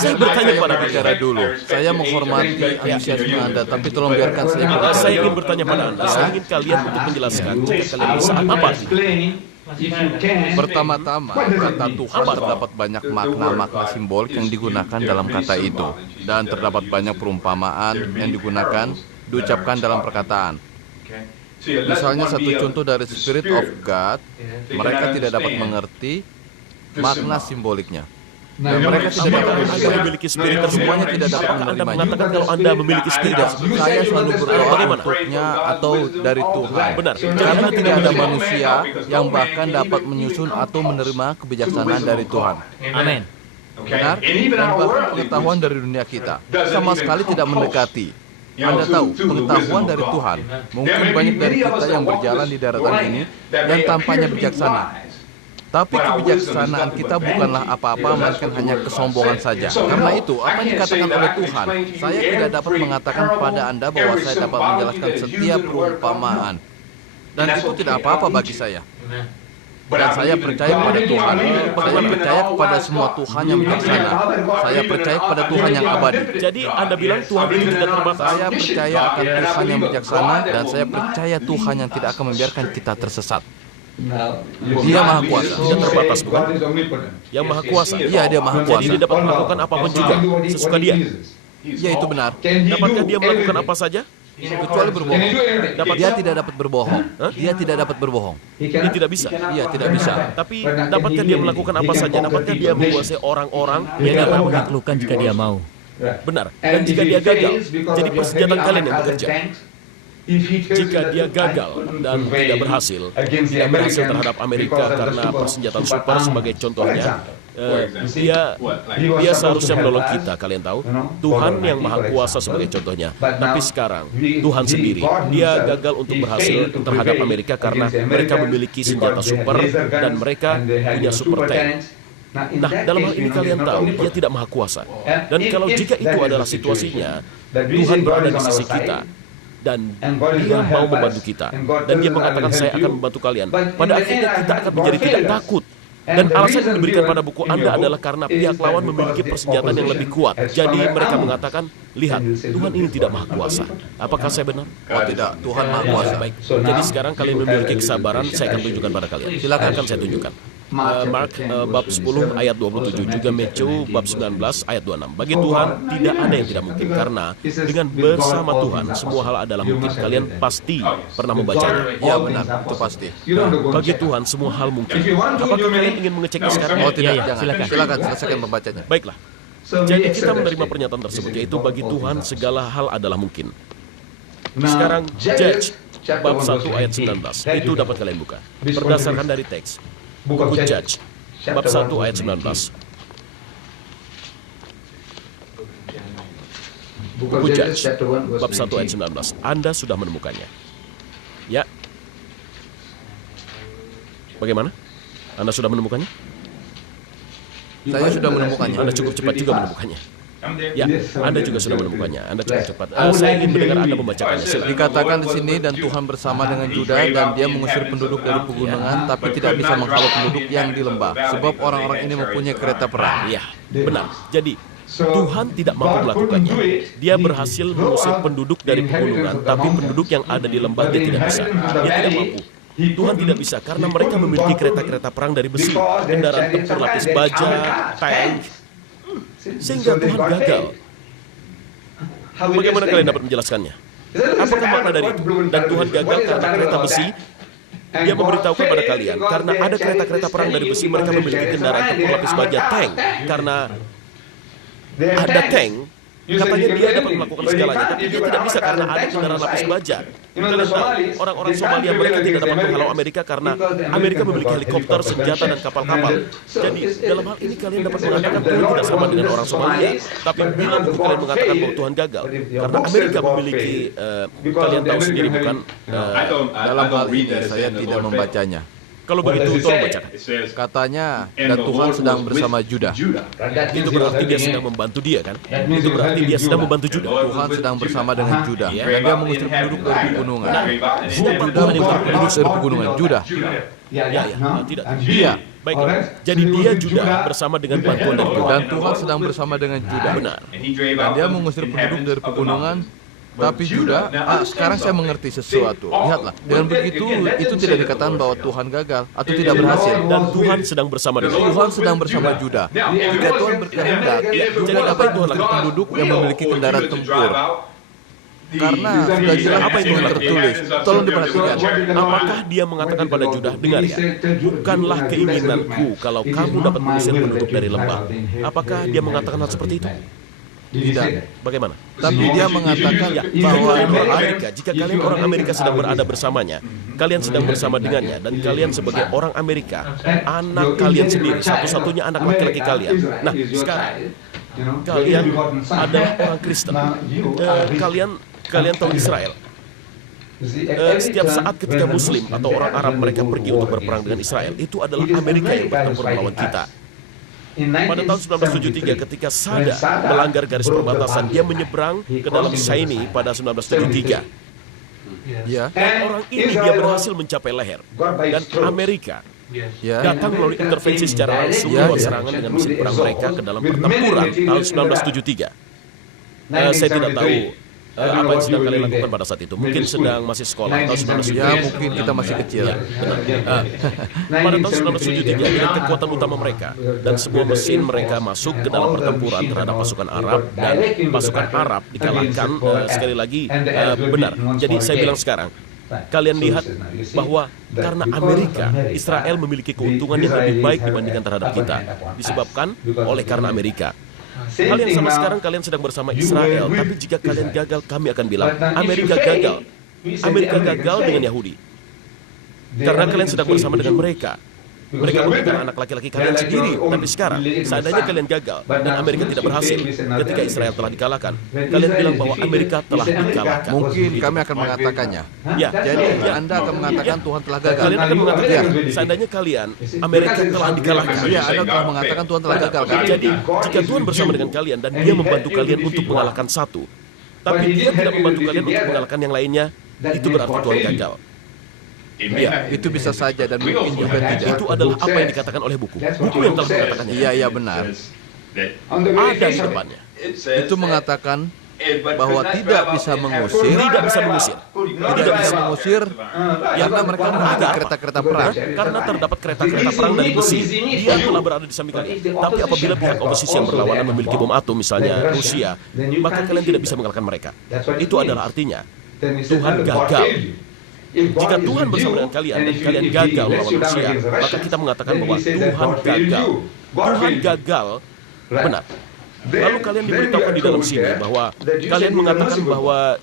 Saya bertanya pada bicara dulu. Saya menghormati antusiasme Anda, tapi tolong biarkan saya bicara. Saya ingin bertanya pada Anda. Saya ingin kalian untuk menjelaskan jika kalian bisa apa? Pertama-tama, kata Tuhan terdapat banyak makna-makna simbolik yang digunakan dalam kata itu. Dan terdapat banyak perumpamaan yang digunakan, diucapkan dalam perkataan. Misalnya satu contoh dari Spirit of God, mereka tidak dapat mengerti makna simboliknya. Dan mereka tidak dapat Anda memiliki spirit tersebut. semuanya tidak dapat Apakah Anda menerimanya. mengatakan kalau Anda memiliki spirit Tidak, tersebut? saya selalu berdoa Bagaimana? untuknya atau dari Tuhan. Benar. Karena tidak ada manusia yang bahkan dapat menyusun atau menerima kebijaksanaan dari Tuhan. Amin. Benar? Dan bahkan pengetahuan dari dunia kita sama sekali tidak mendekati. Anda tahu, pengetahuan dari Tuhan. Mungkin banyak dari kita yang berjalan di daratan ini dan tampaknya bijaksana. Tapi kebijaksanaan kita bukanlah apa-apa, melainkan hanya kesombongan saja. Karena itu, apa yang dikatakan oleh Tuhan, saya tidak dapat mengatakan kepada Anda bahwa saya dapat menjelaskan setiap perumpamaan. Dan itu tidak apa-apa bagi saya. Dan saya percaya pada Tuhan. Saya percaya kepada semua Tuhan yang bijaksana. Saya percaya kepada Tuhan yang abadi. Jadi Anda bilang Tuhan itu tidak terbatas. Saya percaya akan Tuhan yang bijaksana, dan saya percaya Tuhan yang tidak akan membiarkan kita tersesat. Dia Maha Kuasa. Tidak terbatas, bukan? Yang Maha Kuasa. Iya, dia Maha Jadi Kuasa. dia dapat melakukan apapun juga sesuka dia. Ya, itu benar. Dapatkah dia melakukan apa saja? Kecuali berbohong. Dia tidak dapat berbohong. Dia tidak dapat berbohong. Dia tidak bisa. Iya, tidak bisa. Tapi dapatkah dia melakukan apa saja? Dapatkah dia menguasai orang-orang? Dia dapat menaklukkan jika dia mau. Benar. Dan jika dia gagal, jadi persenjataan kalian yang bekerja. Jika dia gagal dan tidak berhasil terhadap Amerika karena persenjataan super sebagai contohnya, dia seharusnya menolong kita, kalian tahu. Tuhan yang Maha Kuasa sebagai contohnya. Tapi sekarang Tuhan sendiri, dia gagal untuk berhasil terhadap Amerika karena mereka memiliki senjata super dan mereka punya super tank. Nah, dalam hal ini kalian tahu, dia tidak Maha Kuasa. Dan kalau jika itu adalah situasinya, Tuhan berada di sisi kita. Dan dia mau membantu kita. Dan dia mengatakan, saya akan membantu kalian. Pada akhirnya kita akan menjadi tidak takut. Dan alasan yang diberikan pada buku Anda adalah karena pihak lawan memiliki persenjataan yang lebih kuat. Jadi mereka mengatakan, lihat, Tuhan ini tidak Maha Kuasa. Apakah saya benar? Oh tidak, Tuhan Maha Kuasa. Baik. Jadi sekarang kalian memiliki kesabaran, saya akan tunjukkan pada kalian. Silakan, akan saya tunjukkan. Mark bab 10 ayat 27, juga Matthew bab 19 ayat 26. Bagi Tuhan tidak ada yang tidak mungkin, karena dengan bersama Tuhan semua hal adalah mungkin. Kalian pasti pernah membacanya. Ya benar, itu pasti. Bagi Tuhan semua hal mungkin. Apakah kalian ingin mengeceknya sekarang? Oh tidak, Ya, jangan. Silakan selesaikan pembacanya. Baiklah. Jadi kita menerima pernyataan tersebut, yaitu bagi Tuhan segala hal adalah mungkin. Sekarang Judge bab 1 ayat 19. Itu dapat kalian buka. Berdasarkan dari teks. Buku Judge bab 1 ayat 19. Buku Judge bab 1 ayat 19. Anda sudah menemukannya. Ya. Bagaimana? Anda sudah menemukannya? Saya sudah menemukannya. Anda cukup cepat juga menemukannya. Ya, Anda juga sudah menemukannya. Anda cukup cepat. Saya ingin mendengar Anda membacakannya. Silakan. Dikatakan di sini, dan Tuhan bersama dengan Juda, dan dia mengusir penduduk dari pegunungan, tapi tidak bisa menghalau penduduk yang di lembah, sebab orang-orang ini mempunyai kereta perang. Ya, benar. Jadi, Tuhan tidak mampu melakukannya. Dia berhasil mengusir penduduk dari pegunungan, tapi penduduk yang ada di lembah dia tidak bisa. Dia tidak mampu. Tuhan tidak bisa karena mereka memiliki kereta-kereta perang dari besi, kendaraan tempur lapis baja, tank, sehingga Tuhan gagal. Bagaimana kalian dapat menjelaskannya? Apakah makna dari itu? Dan Tuhan gagal karena kereta besi. Dia memberitahu kepada kalian, karena ada kereta-kereta perang dari besi, mereka memiliki kendaraan tempur lapis baja, tank. Karena ada tank, katanya dia dapat melakukan segalanya, tapi dia tidak bisa karena ada kendaraan lapis baja. Kalian tahu, orang-orang Somalia mereka tidak dapat menghalau Amerika karena Amerika memiliki helikopter, senjata, dan kapal-kapal. Jadi, dalam hal ini kalian dapat mengatakan Tuhan tidak sama dengan orang Somalia. Tapi bila kalian mengatakan bahwa Tuhan gagal, karena Amerika memiliki, kalian tahu sendiri bukan? Dalam hal ini saya tidak membacanya. Kalau begitu, tolong bacakan. Katanya, dan Tuhan sedang bersama Juda. Itu berarti dia sedang membantu dia, kan? Itu berarti dia sedang membantu Juda. Tuhan sedang bersama dengan Juda, dan dia mengusir penduduk dari pegunungan. Siapa Juda mengusir penduduk dari pegunungan. Juda. Tidak. Dia. Baiklah, jadi dia Juda bersama dengan bantuan dari Tuhan. Dan Tuhan sedang bersama dengan Juda. Benar. Dan dia mengusir penduduk dari pegunungan. Tapi Juda, sekarang saya mengerti sesuatu. Lihatlah, dengan begitu, itu tidak dikatakan bahwa Tuhan gagal atau tidak berhasil. Dan Tuhan sedang bersama dengan Tuhan sedang bersama Juda. Jika Tuhan berkehendak, jadi apa yang Tuhan lakukan penduduk yang memiliki kendaraan tempur? Karena sudah jelas apa yang Tuhan tertulis. Tolong diperhatikan. Apakah dia mengatakan pada Juda, dengar ya, bukanlah keinginanku kalau kamu dapat mengusir penduduk dari lembah. Apakah dia mengatakan hal seperti itu? Tidak. Bagaimana? Tapi dia mengatakan Bahwa bahwa Amerika, jika kalian orang Amerika sedang berada bersamanya, kalian sedang bersama dengannya, dan kalian sebagai orang Amerika, anak kalian sendiri, satu-satunya anak laki-laki kalian. Nah, sekarang, kalian adalah orang Kristen. Kalian tahu Israel. Setiap saat ketika Muslim atau orang Arab mereka pergi untuk berperang dengan Israel, itu adalah Amerika yang bertempur melawan kita. Pada tahun 1973 ketika Saddam melanggar garis perbatasan, dia menyeberang ke dalam Sinai pada 1973. ya, Dan orang ini dia berhasil mencapai leher. Dan Amerika datang melalui intervensi secara langsung lewat serangan dengan mesin perang mereka ke dalam pertempuran tahun 1973. Saya tidak tahu apa yang sedang kalian lakukan pada saat itu. Mungkin sedang masih sekolah atau 1973. Ya, mungkin kita masih kecil. Pada tahun 1973 dengan kekuatan utama mereka dan sebuah mesin mereka masuk ke dalam pertempuran terhadap pasukan Arab, dan pasukan Arab dikalahkan. Sekali lagi benar. Jadi saya bilang sekarang, kalian lihat bahwa karena Amerika, Israel memiliki keuntungan yang lebih baik dibandingkan terhadap kita, disebabkan oleh karena Amerika. Hal yang sama sekarang kalian sedang bersama Israel, tapi jika kalian gagal, kami akan bilang Amerika gagal. Amerika gagal dengan Yahudi. Karena kalian sedang bersama dengan mereka. Mereka memberikan anak laki-laki kalian sendiri. Tapi sekarang, seandainya kalian gagal dan Amerika tidak berhasil ketika Israel telah dikalahkan, kalian bilang bahwa Amerika telah dikalahkan. Mungkin kami akan mengatakannya. Ya, Jadi Anda akan mengatakan Tuhan telah gagal. kalian akan mengatakan, seandainya kalian, Amerika telah dikalahkan. Iya, Anda telah mengatakan Tuhan telah gagal. Kan? Jadi, jika Tuhan bersama dengan kalian dan dia membantu kalian untuk mengalahkan satu, tapi dia tidak membantu kalian untuk mengalahkan yang lainnya, itu berarti Tuhan gagal. Iya, itu bisa saja dan mungkin juga tidak. Itu adalah apa yang dikatakan oleh buku. Buku yang telah mengatakannya. Iya, benar. Ada di depannya. Itu mengatakan bahwa tidak bisa mengusir, Tidak bisa mengusir. tidak bisa mengusir, karena mereka memiliki kereta-kereta perang. Karena terdapat kereta-kereta perang dari besi. Dia telah berada di samping kalian. Tapi apabila pihak oposisi yang berlawanan memiliki bom atom, misalnya Rusia, maka kalian tidak bisa mengalahkan mereka. Itu adalah artinya Tuhan gagal. Jika Tuhan bersama dengan kalian dan kalian gagal melawan Rusia, maka kita mengatakan bahwa Tuhan gagal. Tuhan gagal, benar. Lalu kalian diberitahukan di dalam sini bahwa kalian mengatakan bahwa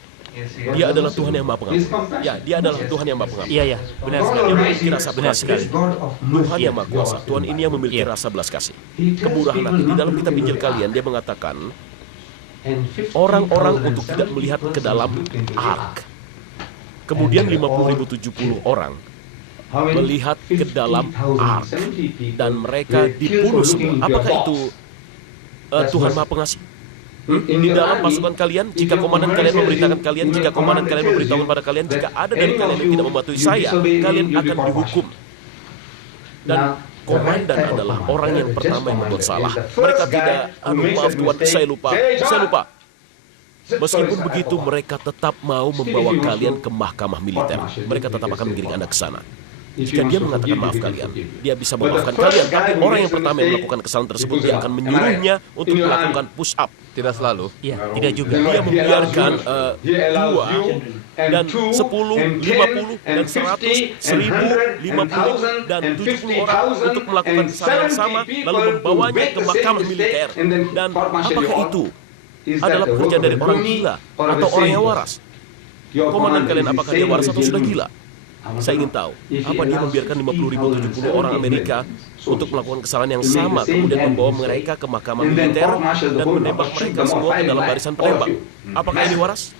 Dia adalah Tuhan yang Maha Pengampun. Ya, Dia adalah Tuhan yang Maha Pengampun. Iya, benar sekali. Yang memiliki rasa belas sekali. kasih. Tuhan yang Maha Kuasa. Tuhan ini yang memiliki rasa belas kasih. Kemurahan hati. Di dalam kitab Injil kalian, Dia mengatakan orang-orang untuk tidak melihat ke dalam ark. Kemudian 50.070 orang melihat ke dalam ark dan mereka dibunuh semua. Apakah itu Tuhan Maha Pengasih? Di dalam pasukan kalian, jika komandan kalian memberitakan kalian, jika komandan kalian memberitahukan pada kalian, jika ada dari kalian yang tidak mematuhi saya, kalian akan dihukum. Dan Komandan adalah orang yang pertama yang membuat salah. Mereka tidak, maaf Tuan, saya lupa. Meskipun begitu, mereka tetap mau membawa kalian ke mahkamah militer. Mereka tetap akan mengiring Anda ke sana. Jika dia mengatakan maaf kalian, dia bisa memaafkan kalian. Tapi orang yang pertama yang melakukan kesalahan tersebut, dia akan menyuruhnya untuk melakukan push up. Tidak selalu. Ya, tidak juga. Dia membiarkan 2 dan 10, 50 dan 100, 1000, 50 dan 70 orang untuk melakukan kesalahan yang sama, lalu membawanya ke mahkamah militer. Dan apakah itu adalah pekerjaan dari orang gila atau orang yang waras? Komandan kalian apakah dia waras atau sudah gila? Saya ingin tahu, apa dia membiarkan 50.070 orang Amerika untuk melakukan kesalahan yang sama, kemudian membawa mereka ke mahkamah militer dan menembak mereka semua ke dalam barisan penembak? Apakah ini waras?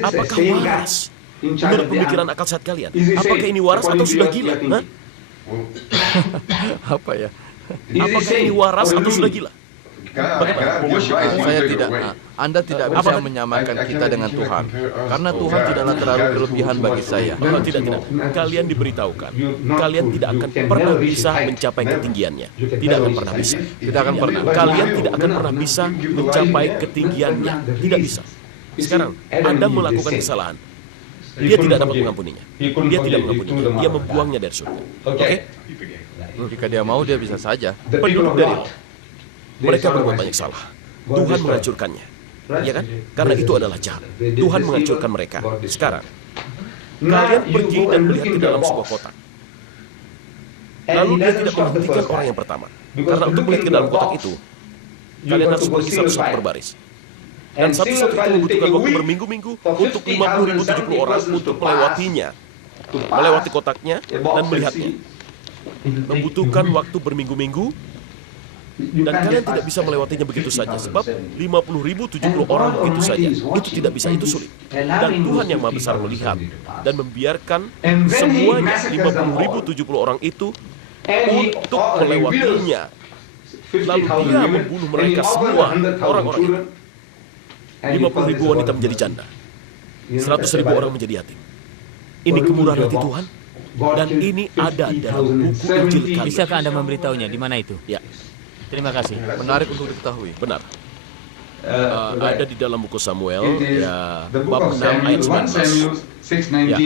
Apakah waras? Menurut pemikiran akal sehat kalian, apakah ini waras atau sudah gila? Apa ya? Apakah ini waras atau sudah gila? Saya tidak. Anda tidak bisa menyamakan kita dengan Tuhan, karena Tuhan tidaklah terlalu berlebihan bagi saya. Tidak. Kalian diberitahukan, kalian tidak akan pernah bisa mencapai ketinggiannya. Tidak akan pernah bisa. Tidak akan pernah. Kalian tidak akan pernah bisa mencapai ketinggiannya. Tidak bisa. Sekarang, Anda melakukan kesalahan. Dia tidak dapat mengampuninya. Dia tidak mengampuninya. Dia membuangnya dari surga. Oke? Jika dia mau, dia bisa saja. Penduduk dari Lot, mereka berbuat banyak salah. Tuhan menghancurkannya. Ya kan? Karena itu adalah jahat. Tuhan menghancurkan mereka. Sekarang, kalian pergi dan melihat ke dalam sebuah kotak. Lalu dia tidak menghentikan orang yang pertama. Karena untuk melihat ke dalam kotak itu, kalian harus pergi satu-satu berbaris. Dan satu-satu itu membutuhkan waktu berminggu-minggu untuk 50.070 orang untuk melewatinya. Melewati kotaknya dan melihatnya. Membutuhkan waktu berminggu-minggu. Dan kalian tidak bisa melewatinya begitu saja, sebab 50.070 orang begitu saja. Itu tidak bisa, itu sulit. Dan Tuhan yang Maha Besar melihat dan membiarkan semuanya 50.070 orang itu untuk melewatinya. Lalu dia membunuh mereka semua, orang-orang itu. 50.000 wanita menjadi janda, 100.000 orang menjadi yatim. Ini kemurahan hati Tuhan. Dan ini ada dalam buku Injil kalian. Bisakah Anda memberitahunya di mana itu? Ya. Terima kasih. Menarik untuk diketahui. Benar. Ada di dalam buku Samuel, ya, bab 6 ayat 19. Ya.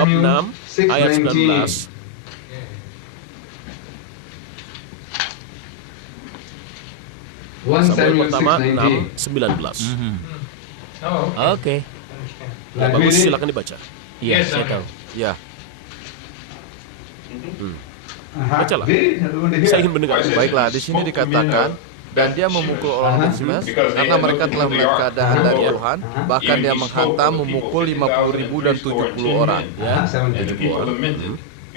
Bab 6 ayat 19. Samuel pertama 6:19. Oke. Ya, bagus, silakan dibaca. Iya, saya tahu. Ya. Bacalah. Saya ingin mendengar. Baiklah, di sini dikatakan, dan dia memukul orang Mismas karena mereka telah melihat keadaan dari Tuhan. Bahkan dia menghantam, memukul 50.000 dan 70 orang. Ya, 70 orang.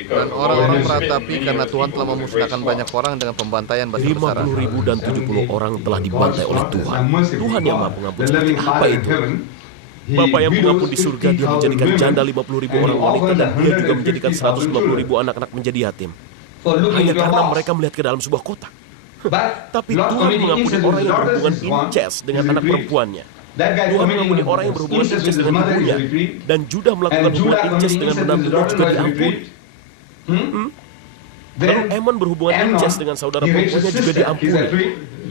Dan orang-orang meratapi karena Tuhan telah memusnahkan banyak orang dengan pembantaian besar-besaran. 50.000 dan 70 orang telah dibantai oleh Tuhan. Tuhan yang Maha Pengampun seperti apa itu? Bapa yang mengampun di surga, dia menjadikan janda 50.000 orang wanita, dan dia juga menjadikan 150.000 anak-anak menjadi yatim. Hanya karena mereka melihat ke dalam sebuah kotak. Tapi Tuhan mengampuni orang yang berhubungan incest dengan anak perempuannya. Tuhan mengampuni orang yang berhubungan incest dengan ibunya. Dan Judah melakukan hubungan incest dengan menantunya juga diampuni. Lalu Eman berhubungan incest dengan saudara perempuannya juga diampuni.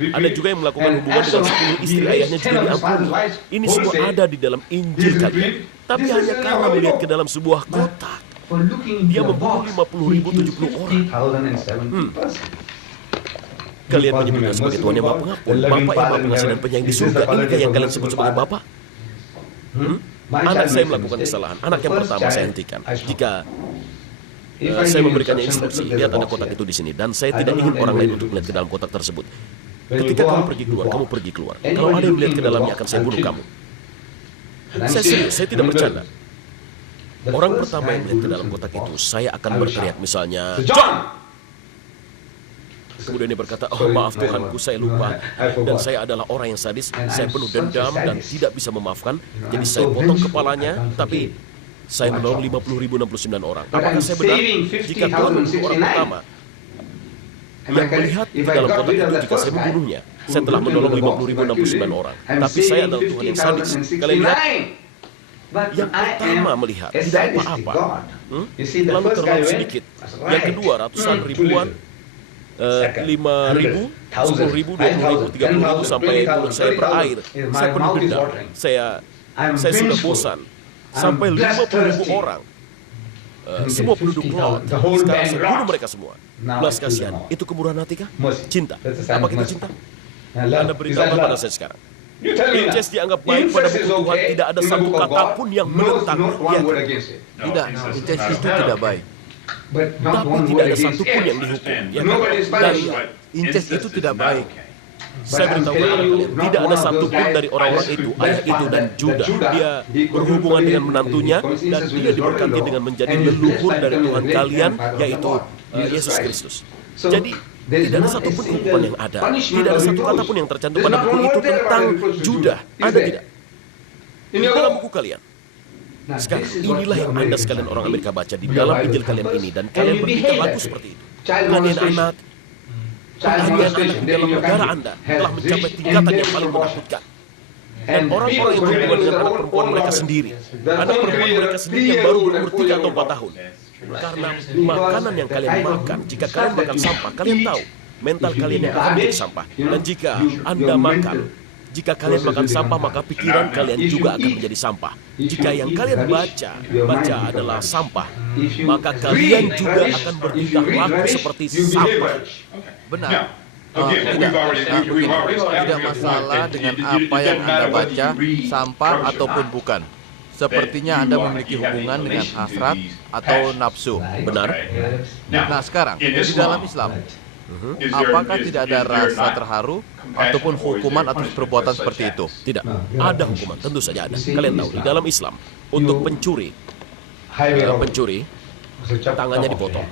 Ada juga yang melakukan hubungan dengan 10 istri ayahnya juga diampuni. Ini semua ada di dalam Injil kalian. Tapi hanya karena melihat ke dalam sebuah kotak, dia membunuh 50.070 orang. Kalian menyebutnya sebagai Tuhan yang Maha Pengampun, Bapa yang Maha Pengasih dan Penyayang di surga. Inikah yang kalian sebut sebagai Bapa? Anak saya melakukan kesalahan. Anak yang pertama saya hentikan. Jika saya memberikannya instruksi, lihat ada kotak itu di sini, dan saya tidak ingin orang lain untuk melihat ke dalam kotak tersebut. Ketika kamu pergi keluar. Kalau ada yang melihat ke dalamnya, akan saya bunuh kamu. Saya serius, saya tidak bercanda. Orang pertama yang melihat ke dalam kotak itu, saya akan berteriak misalnya, John! Kemudian dia berkata, oh maaf Tuhanku, saya lupa. Dan saya adalah orang yang sadis, saya penuh dendam dan tidak bisa memaafkan. Jadi saya potong kepalanya, tapi saya menolong 50.069 orang. Apakah saya benar? Jika Tuhan membunuh orang pertama yang melihat di dalam kotak itu, jika saya membunuhnya, saya telah menolong 50.069 orang. Tapi saya adalah Tuhan yang sadis. Kalian lihat, Yang pertama melihat tidak apa-apa, lalu terlalu sedikit. Yang kedua ratusan ribuan, 5.000, 10.000, 20.000, 30.000 sampai mulut saya berair. Saya penuh dendam. Saya sudah bosan. Sampai 50.000 orang. Semua penduduk Lot. Sekarang saya bunuh mereka semua. Belas kasihan. Itu kemurahan hati kah? Cinta. Apa kita cinta? Anda beritahu pada saya sekarang. Inces dianggap baik pada buku Tuhan. Tidak ada satu kata pun yang menentang. Tidak, Inces itu tidak baik. Tapi tidak ada satu pun yang dihukum. Ya, dan Inces itu tidak baik. saya beritahu kepada kalian, tidak ada satu pun dari orang-orang itu, ayah itu dan Juda. Dia berhubungan dengan menantunya dan dia diberkati dengan menjadi leluhur dari Tuhan kalian, yaitu Yesus Kristus. Jadi tidak ada satu pun hukuman yang ada. Tidak ada satu kata pun yang tercantum pada buku itu tentang Juda. Ada tidak? Dalam buku kalian. Sekarang inilah yang Anda sekalian orang Amerika baca di dalam Injil kalian ini, dan kalian berpikir lagu seperti itu. Penganiayaan anak di dalam negara Anda telah mencapai tingkatan yang paling menakutkan. Dan orang-orang yang berhubungan dengan anak perempuan mereka sendiri, anak perempuan mereka sendiri yang baru berumur 3 atau 4 tahun. Karena makanan yang kalian makan, jika kalian makan sampah, kalian tahu mental kalian yang akan menjadi sampah. Dan jika Anda makan, jika kalian makan sampah, maka pikiran kalian juga akan menjadi sampah. Jika yang kalian baca adalah sampah, maka kalian juga akan bertingkah laku seperti sampah. Benar. Tidak masalah dengan apa yang Anda baca, sampah ataupun bukan. Sepertinya Anda memiliki hubungan dengan hasrat atau nafsu. Benar? Nah sekarang, di dalam Islam, apakah tidak ada rasa terharu ataupun hukuman atas perbuatan seperti itu? Tidak. Ada hukuman, tentu saja ada. Kalian tahu, di dalam Islam, untuk pencuri, tangannya dipotong.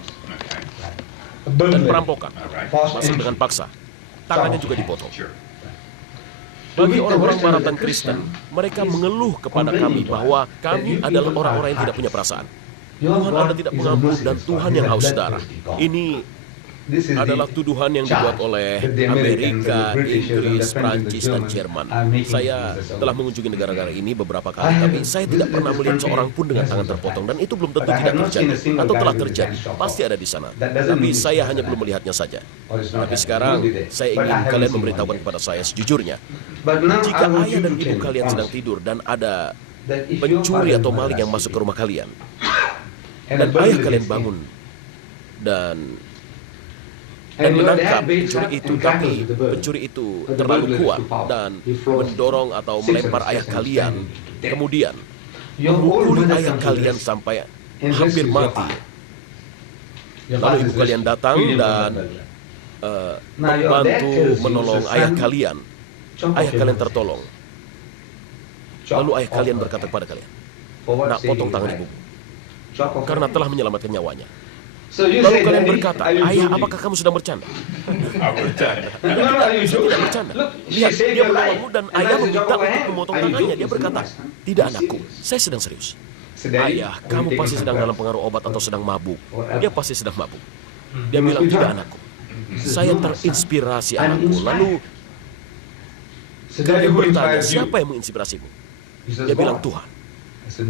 Dan perampokan, masuk dengan paksa, tangannya juga dipotong. Bagi orang-orang Barat dan Kristen, mereka mengeluh kepada kami bahwa kami adalah orang-orang yang tidak punya perasaan. Tuhan Anda tidak pengampun dan Tuhan yang haus darah. Ini adalah tuduhan yang dibuat oleh Amerika, Inggris, Prancis, dan Jerman. Saya telah mengunjungi negara-negara ini beberapa kali, tapi saya tidak pernah melihat seorang pun dengan tangan terpotong, dan itu belum tentu tidak terjadi, atau telah terjadi, pasti ada di sana. Tapi saya hanya belum melihatnya saja. Tapi sekarang, saya ingin kalian memberitahukan kepada saya sejujurnya. Jika ayah dan ibu kalian sedang tidur dan ada pencuri atau maling yang masuk ke rumah kalian, dan ayah kalian bangun dan menangkap pencuri itu, tapi pencuri itu terlalu kuat dan mendorong atau melempar ayah kalian, kemudian memukuli ayah kalian sampai hampir mati. Lalu ibu kalian datang dan membantu menolong ayah kalian. Ayah kalian tertolong. Lalu ayah kalian berkata kepada kalian, "Nak, potong tangan ibumu, karena telah menyelamatkan nyawanya." Lalu kalian berkata, "Ayah, apakah kamu sedang bercanda?" Saya tidak bercanda. Lihat, dia menolongmu dan ayah meminta untuk memotong tangannya. Dia berkata, "Tidak anakku, saya sedang serius." "Ayah, kamu pasti sedang dalam pengaruh obat atau sedang mabuk." Dia pasti sedang mabuk. Dia bilang, "Tidak anakku, saya terinspirasi anakku." Lalu kalian bertanya, "Siapa yang menginspirasimu?" Dia bilang, "Tuhan."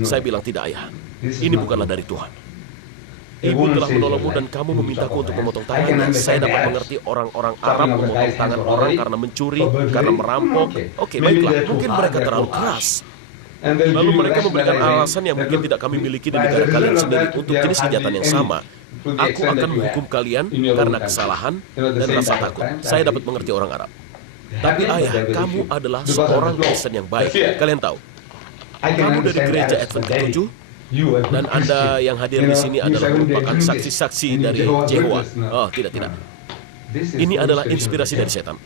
Saya bilang, "Tidak ayah, ini bukanlah dari Tuhan. Ibu telah menolongmu dan kamu memintaku untuk memotong tangannya." Saya dapat mengerti orang-orang Arab memotong tangan orang karena mencuri, karena merampok. Oke, baiklah, mungkin mereka terlalu keras. Lalu mereka memberikan alasan yang mungkin tidak kami miliki di negara kalian sendiri untuk jenis kejahatan yang sama. Aku akan menghukum kalian karena kesalahan dan rasa takut. Saya dapat mengerti orang Arab. Tapi ayah, kamu adalah seorang Kristen yang baik. Kalian tahu, kamu dari gereja Advent ke-7, dan Anda yang hadir di sini adalah merupakan saksi-saksi dari Jehovah. Oh, tidak. Ini adalah inspirasi dari setan.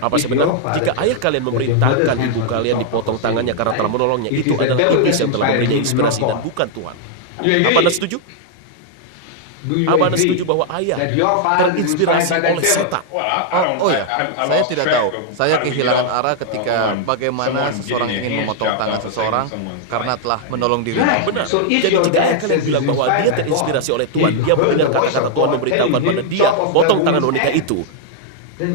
Apa sebenarnya? Jika ayah kalian memerintahkan ibu kalian dipotong tangannya karena telah menolongnya, itu adalah iblis yang telah memberinya inspirasi dan bukan Tuhan. Apa Anda setuju? Apa Anda setuju bahwa ayah terinspirasi oleh setan? Oh ya, saya tidak tahu. Saya kehilangan arah ketika bagaimana seseorang ingin memotong tangan seseorang karena telah menolong dirinya. Benar. Jadi jika ayah kalian bilang bahwa dia terinspirasi oleh Tuhan, dia mendengar kata-kata Tuhan memberitahukan pada dia, potong tangan wanita itu,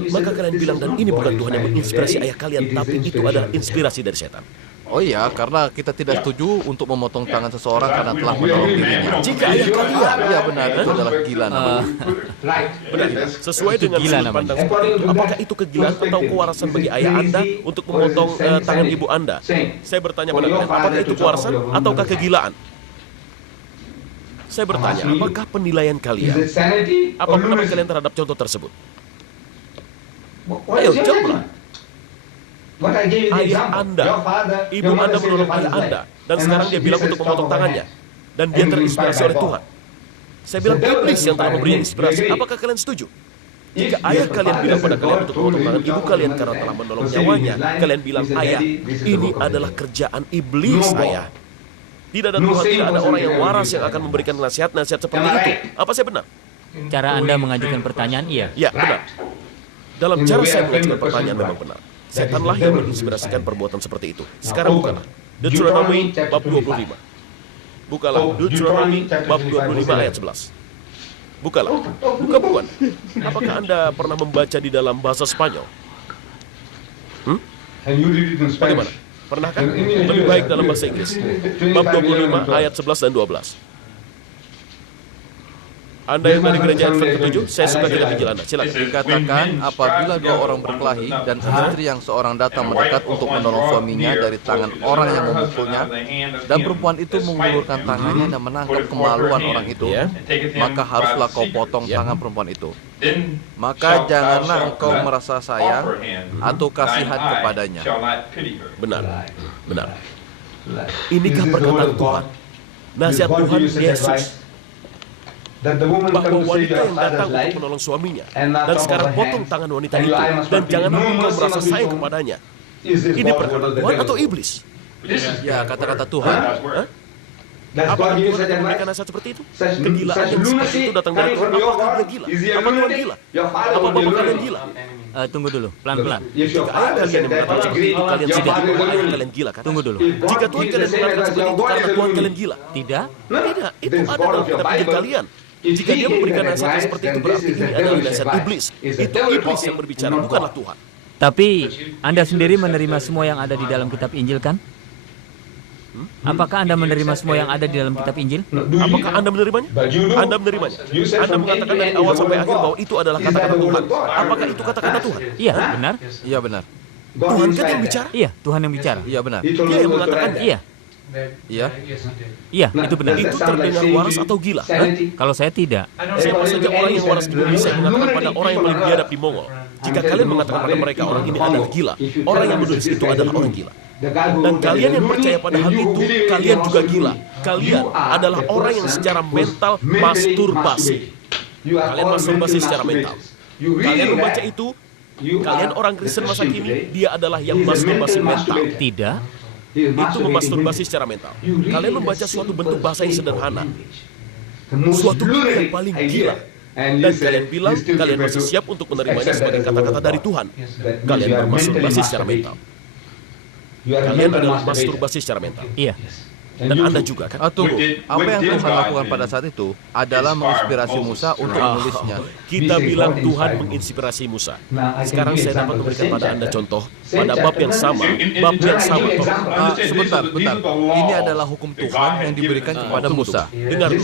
maka kalian bilang, dan ini bukan Tuhan yang menginspirasi ayah kalian, tapi itu adalah inspirasi dari setan. Oh iya, karena kita tidak setuju untuk memotong tangan seseorang karena telah menolong dirinya. Jika ayah kalian, Iya benar, itu adalah gila namanya. benar, sesuai dengan gila sudut pandang seperti itu, apakah itu kegilaan atau kewarasan bagi ayah Anda untuk memotong tangan ibu Anda? Saya bertanya pada kalian, apakah itu kewarasan ataukah kegilaan? Saya bertanya, apakah penilaian kalian? Apa pendapat kalian terhadap contoh tersebut? Ayo, jawablah. Ayah Anda, ibu Anda menolong ayah Anda, dan sekarang dia bilang untuk memotong tangannya, dan dia terinspirasi oleh Tuhan. Saya bilang iblis yang telah memberi inspirasi. Apakah kalian setuju? Jika ayah kalian bilang pada kalian untuk memotong tangan ibu kalian karena telah menolong nyawanya, kalian bilang, ayah, ini adalah kerjaan iblis, ayah. Tidak ada Tuhan, tidak ada orang yang waras yang akan memberikan nasihat-nasihat seperti itu. Apa saya benar? Cara Anda mengajukan pertanyaan, iya. Ya, benar. Dalam cara saya mengajukan pertanyaan memang benar. Setanlah yang menginspirasikan perbuatan seperti itu. Sekarang bukalah Deuteronomi bab 25. Bukalah Deuteronomi bab 25 ayat 11. Bukalah. Bukan. Apakah Anda pernah membaca di dalam bahasa Spanyol? Bagaimana? Pernah kan? Lebih baik dalam bahasa Inggris. Bab 25 ayat 11 dan 12. Anda yang dari gereja Advent ke-7, saya suka kitab Injil Anda. Silakan. Dikatakan apabila dua orang berkelahi dan istri yang seorang datang mendekat untuk menolong suaminya dari tangan orang yang memukulnya, dan perempuan itu mengulurkan tangannya dan menangkap kemaluan orang itu, maka haruslah kau potong tangan perempuan itu. Maka janganlah engkau merasa sayang atau kasihan kepadanya. Benar. Inikah perkataan Tuhan? Nasihat Tuhan Yesus bahwa wanita yang datang untuk menolong suaminya dan sekarang potong tangan wanita itu, dan janganlah engkau merasa sayang kepadanya. Ini perkataan Tuhan atau iblis? Ya, kata-kata Tuhan. Apakah Tuhan akan memberikan nasihat seperti itu? Kegilaan yang seperti itu datang dari Tuhan. Apakah dia gila? Apa Tuhan gila? Apa bapak kalian gila? Tunggu dulu, pelan-pelan. Jika ayah kalian yang mengatakan seperti itu, kalian tidak bahwa ayah kalian gila kan? Tunggu dulu. Jika Tuhan kalian mengatakan seperti itu karena Tuhan kalian gila? Tidak? Tidak, itu ada dalam kitab Injil kalian. Jika dia memberikan nasihat seperti itu, berarti ini adalah nasihat iblis. Itu iblis yang berbicara, bukanlah Tuhan. Tapi Anda sendiri menerima semua yang ada di dalam kitab Injil kan? Apakah Anda menerima semua yang ada di dalam kitab Injil? Apakah Anda menerimanya? Anda menerimanya. Anda mengatakan dari awal sampai akhir bahwa itu adalah kata-kata Tuhan. Apakah itu kata-kata Tuhan? Iya, benar. Iya benar. Tuhan kan yang bicara? Iya, Tuhan yang bicara. Iya benar. Dia yang mengatakannya? Iya. Iya. Iya, itu benar. Itu terdengar waras atau gila? Kalau saya tidak. Siapa saja orang yang waras di bumi, saya mengatakan pada orang yang paling biadab di Mongol. Jika kalian mengatakan pada mereka orang ini adalah gila, orang yang menulis itu adalah orang gila. Dan kalian yang percaya pada hal itu, kalian juga gila. Kalian adalah orang yang secara mental masturbasi. Kalian masturbasi secara mental. Kalian membaca itu, kalian orang Kristen masa kini, dia adalah yang masturbasi mental. Tidak. Itu memasturbasi secara mental. Kalian membaca suatu bentuk bahasa yang sederhana, suatu kata yang paling gila, dan kalian bilang kalian masih siap untuk menerimanya sebagai kata-kata dari Tuhan. Kalian bermasturbasi secara mental. Kalian adalah masturbasi secara mental. Iya. Dan Anda juga kan? Tunggu, apa yang Tuhan lakukan pada saat itu adalah menginspirasi Musa untuk menulisnya. Kita bilang Tuhan menginspirasi Musa. Sekarang saya dapat memberikan pada Anda contoh pada bab yang sama. Sebentar. Ini adalah hukum Tuhan yang diberikan kepada Musa. Dengar.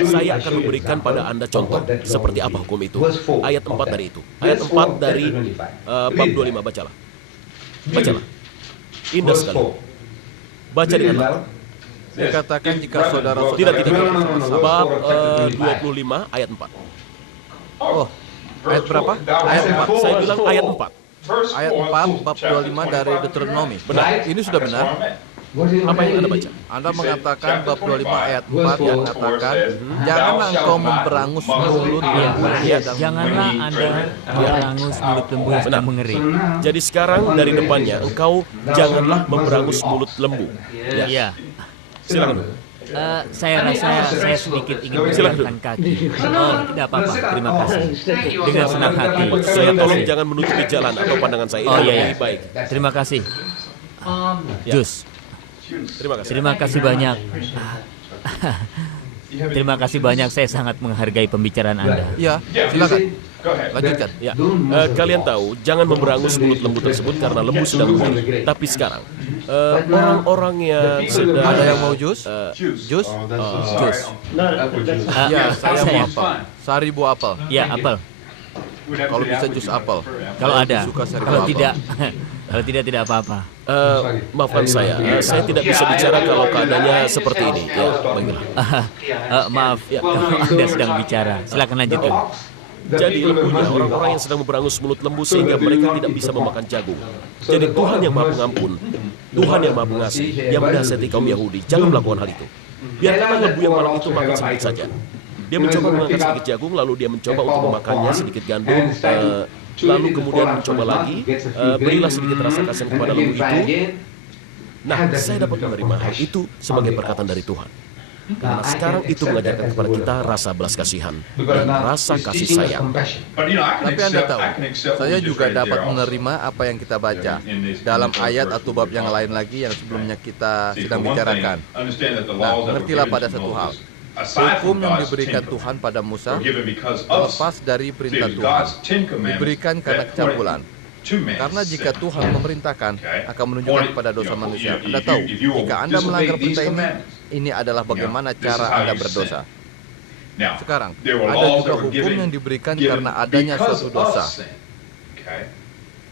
Saya akan memberikan pada Anda contoh seperti apa hukum itu. Ayat 4 dari itu. Ayat 4 dari bab 25, bacalah. Indah sekali. Baca dengan lantang. Dikatakan jika saudara-saudara Tidak. Bab 25 ayat 4. Oh, ayat berapa? Ayat 4. Saya bilang ayat 4. Ayat 4, bab 25 dari Deuteronomi. Benar. Ini sudah benar. Apa yang Anda baca? Anda mengatakan bab 25 ayat 4 yang mengatakan, janganlah engkau memberangus mulut lembu dan Janganlah Anda memberangus mulut lembu yang sedang mengering. Jadi sekarang dari depannya, engkau janganlah memberangus mulut lembu. Iya. Silakan. Saya rasa saya sedikit ingin menjalankan kaki. Oh, tidak apa-apa. Terima kasih. Dengan senang hati. Saya tolong jangan menutupi jalan atau pandangan saya. Oh Itu iya, lebih baik. Terima kasih. Jus. Terima kasih. Terima kasih banyak. Terima kasih banyak. Saya sangat menghargai pembicaraan Anda. Ya, silakan. Lanjutkan. Ya, kalian tahu, jangan memberangus mulut lembu tersebut karena lembu sedang mengering. Tapi sekarang, orang-orang yang sedang... Ada yang mau jus? Jus? Jus. Ya, saya mau apel. Sari buah apel. Ya, apel. Kalau bisa jus apel. Kalau ada. Suka sari Kalau buah apel. tidak, kalau tidak apa-apa. Maafkan saya tidak bisa bicara kalau keadaannya seperti ini. Ya, baiklah. Maaf, Anda sedang bicara. Silakan lanjutkan. Jadi lembunya orang-orang yang sedang memberangus mulut lembu sehingga mereka tidak bisa memakan jagung. Jadi Tuhan yang Maha Pengampun, Tuhan yang Maha Pengasih, yang menasihati kaum Yahudi, jangan melakukan hal itu. Biarkanlah lembu yang malang itu makan sedikit saja. Dia mencoba mengangkat sedikit jagung, lalu dia mencoba untuk memakannya sedikit gandum, lalu kemudian mencoba lagi, berilah sedikit rasa kasihan kepada lembu itu. Nah, saya dapat menerima hal itu sebagai perkataan dari Tuhan. Karena sekarang itu mengajarkan kepada kita rasa belas kasihan dan rasa kasih sayang. Tapi Anda tahu, saya juga dapat menerima apa yang kita baca dalam ayat atau bab yang lain lagi yang sebelumnya kita sedang bicarakan. Nah, mengertilah pada satu hal. Hukum yang diberikan Tuhan pada Musa lepas dari perintah Tuhan, diberikan karena kecampuran. Karena jika Tuhan memerintahkan, akan menunjukkan kepada dosa manusia. Anda tahu, jika Anda melanggar perintah ini adalah bagaimana cara Anda berdosa. Sekarang, ada juga hukum yang diberikan karena adanya suatu dosa.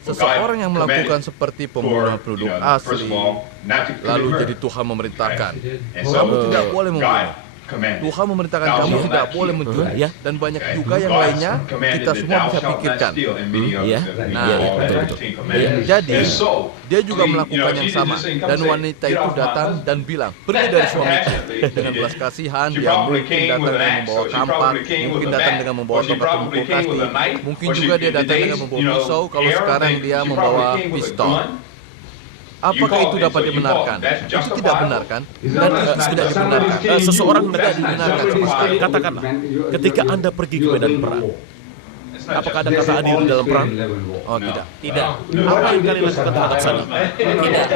Seseorang yang melakukan seperti pembunuhan penduduk asli, lalu jadi Tuhan memerintahkan, kamu tidak boleh membunuh. Tuhan memerintahkan kamu tidak boleh mencuri, ya, dan banyak juga yang lainnya kita semua bisa pikirkan. Ya, Nah, betul. jadi dia juga melakukan yang sama, dan wanita itu datang dan bilang, pergi dari suamiku. Dengan belas kasihan, dia mungkin datang dengan membawa kampak, mungkin datang dengan membawa tongkat pemukul kasti, mungkin juga dia datang dengan membawa pisau. Kalau sekarang dia membawa pistol. Apakah itu dapat dibenarkan? Itu tidak benar, kan? Dan itu tidak dibenarkan. Seseorang tidak dibenarkan sama sekali. Katakanlah, ketika Anda pergi ke medan perang, apakah ada kata adil di dalam perang? Oh, tidak. Tidak. Apa yang kalian lakukan terhadap sana? Tidak.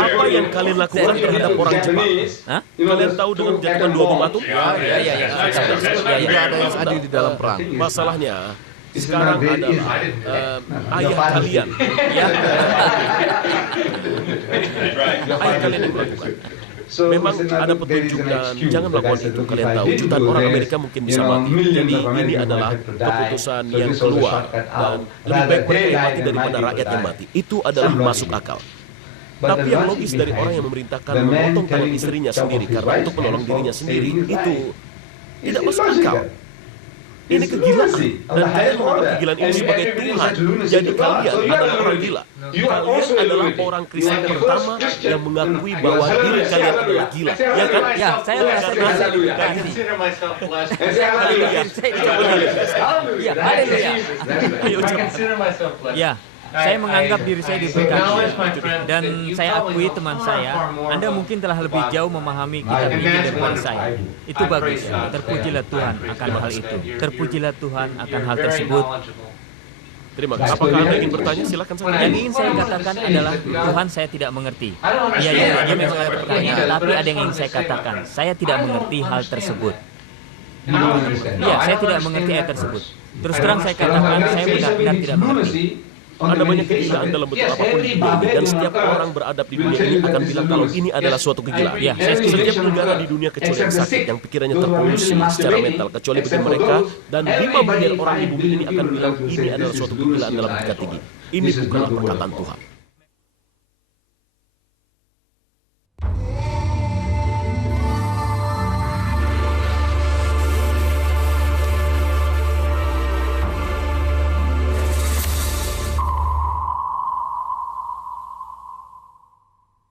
Apa yang kalian lakukan terhadap orang Jepang? Hah? Kalian tahu dengan menjatuhkan 2 bom atom? Ya. Tidak ada yang adil di dalam perang. Masalahnya, sekarang adalah ayah kalian, ya, ayah kalian yang melakukan. Memang ada petunjuk dan jangan melakukan itu. Kalian tahu, jutaan orang Amerika mungkin bisa mati. Jadi ini adalah keputusan yang keluar dan lebih baik mereka yang mati daripada rakyat yang mati. Itu adalah masuk akal. Tapi yang logis dari orang yang memerintahkan memotong tangan istrinya sendiri karena untuk menolong dirinya sendiri itu tidak masuk akal. Ini kegilaan, dan kalian menganggap kegilaan ini sebagai Tuhan. Jadi kalian adalah orang gila. Kalian adalah orang Kristen pertama yang mengakui bahwa diri kalian adalah gila. Ya kan? Ya, saya merasa merasa diberkati. Ya, haleluya. Ya, saya menganggap diri saya diberkati, dan saya akui teman saya, Anda mungkin telah lebih jauh memahami kitab ini daripada saya. Itu bagus. Terpujilah Tuhan akan hal itu. Terpujilah Tuhan akan hal tersebut. Terima kasih. Apakah Anda ingin bertanya? Silakan saja. Yang ingin saya katakan adalah Tuhan, saya tidak mengerti. Iya, dia memang ada pertanyaan, tapi ada yang ingin saya katakan. Saya tidak mengerti hal tersebut. Iya, saya tidak mengerti ayat tersebut. Terus terang saya katakan, saya benar-benar tidak mengerti. Ada banyak kegilaan dalam bentuk apapun di dunia ini, dan setiap orang beradab di dunia ini akan bilang kalau ini adalah suatu kegilaan. Ya, setiap negara di dunia kecuali yang sakit, yang pikirannya terpolusi secara mental, kecuali bagi mereka, dan 5 miliar orang di bumi ini akan bilang ini adalah suatu kegilaan dalam tingkat tinggi. Ini bukanlah perkataan Tuhan.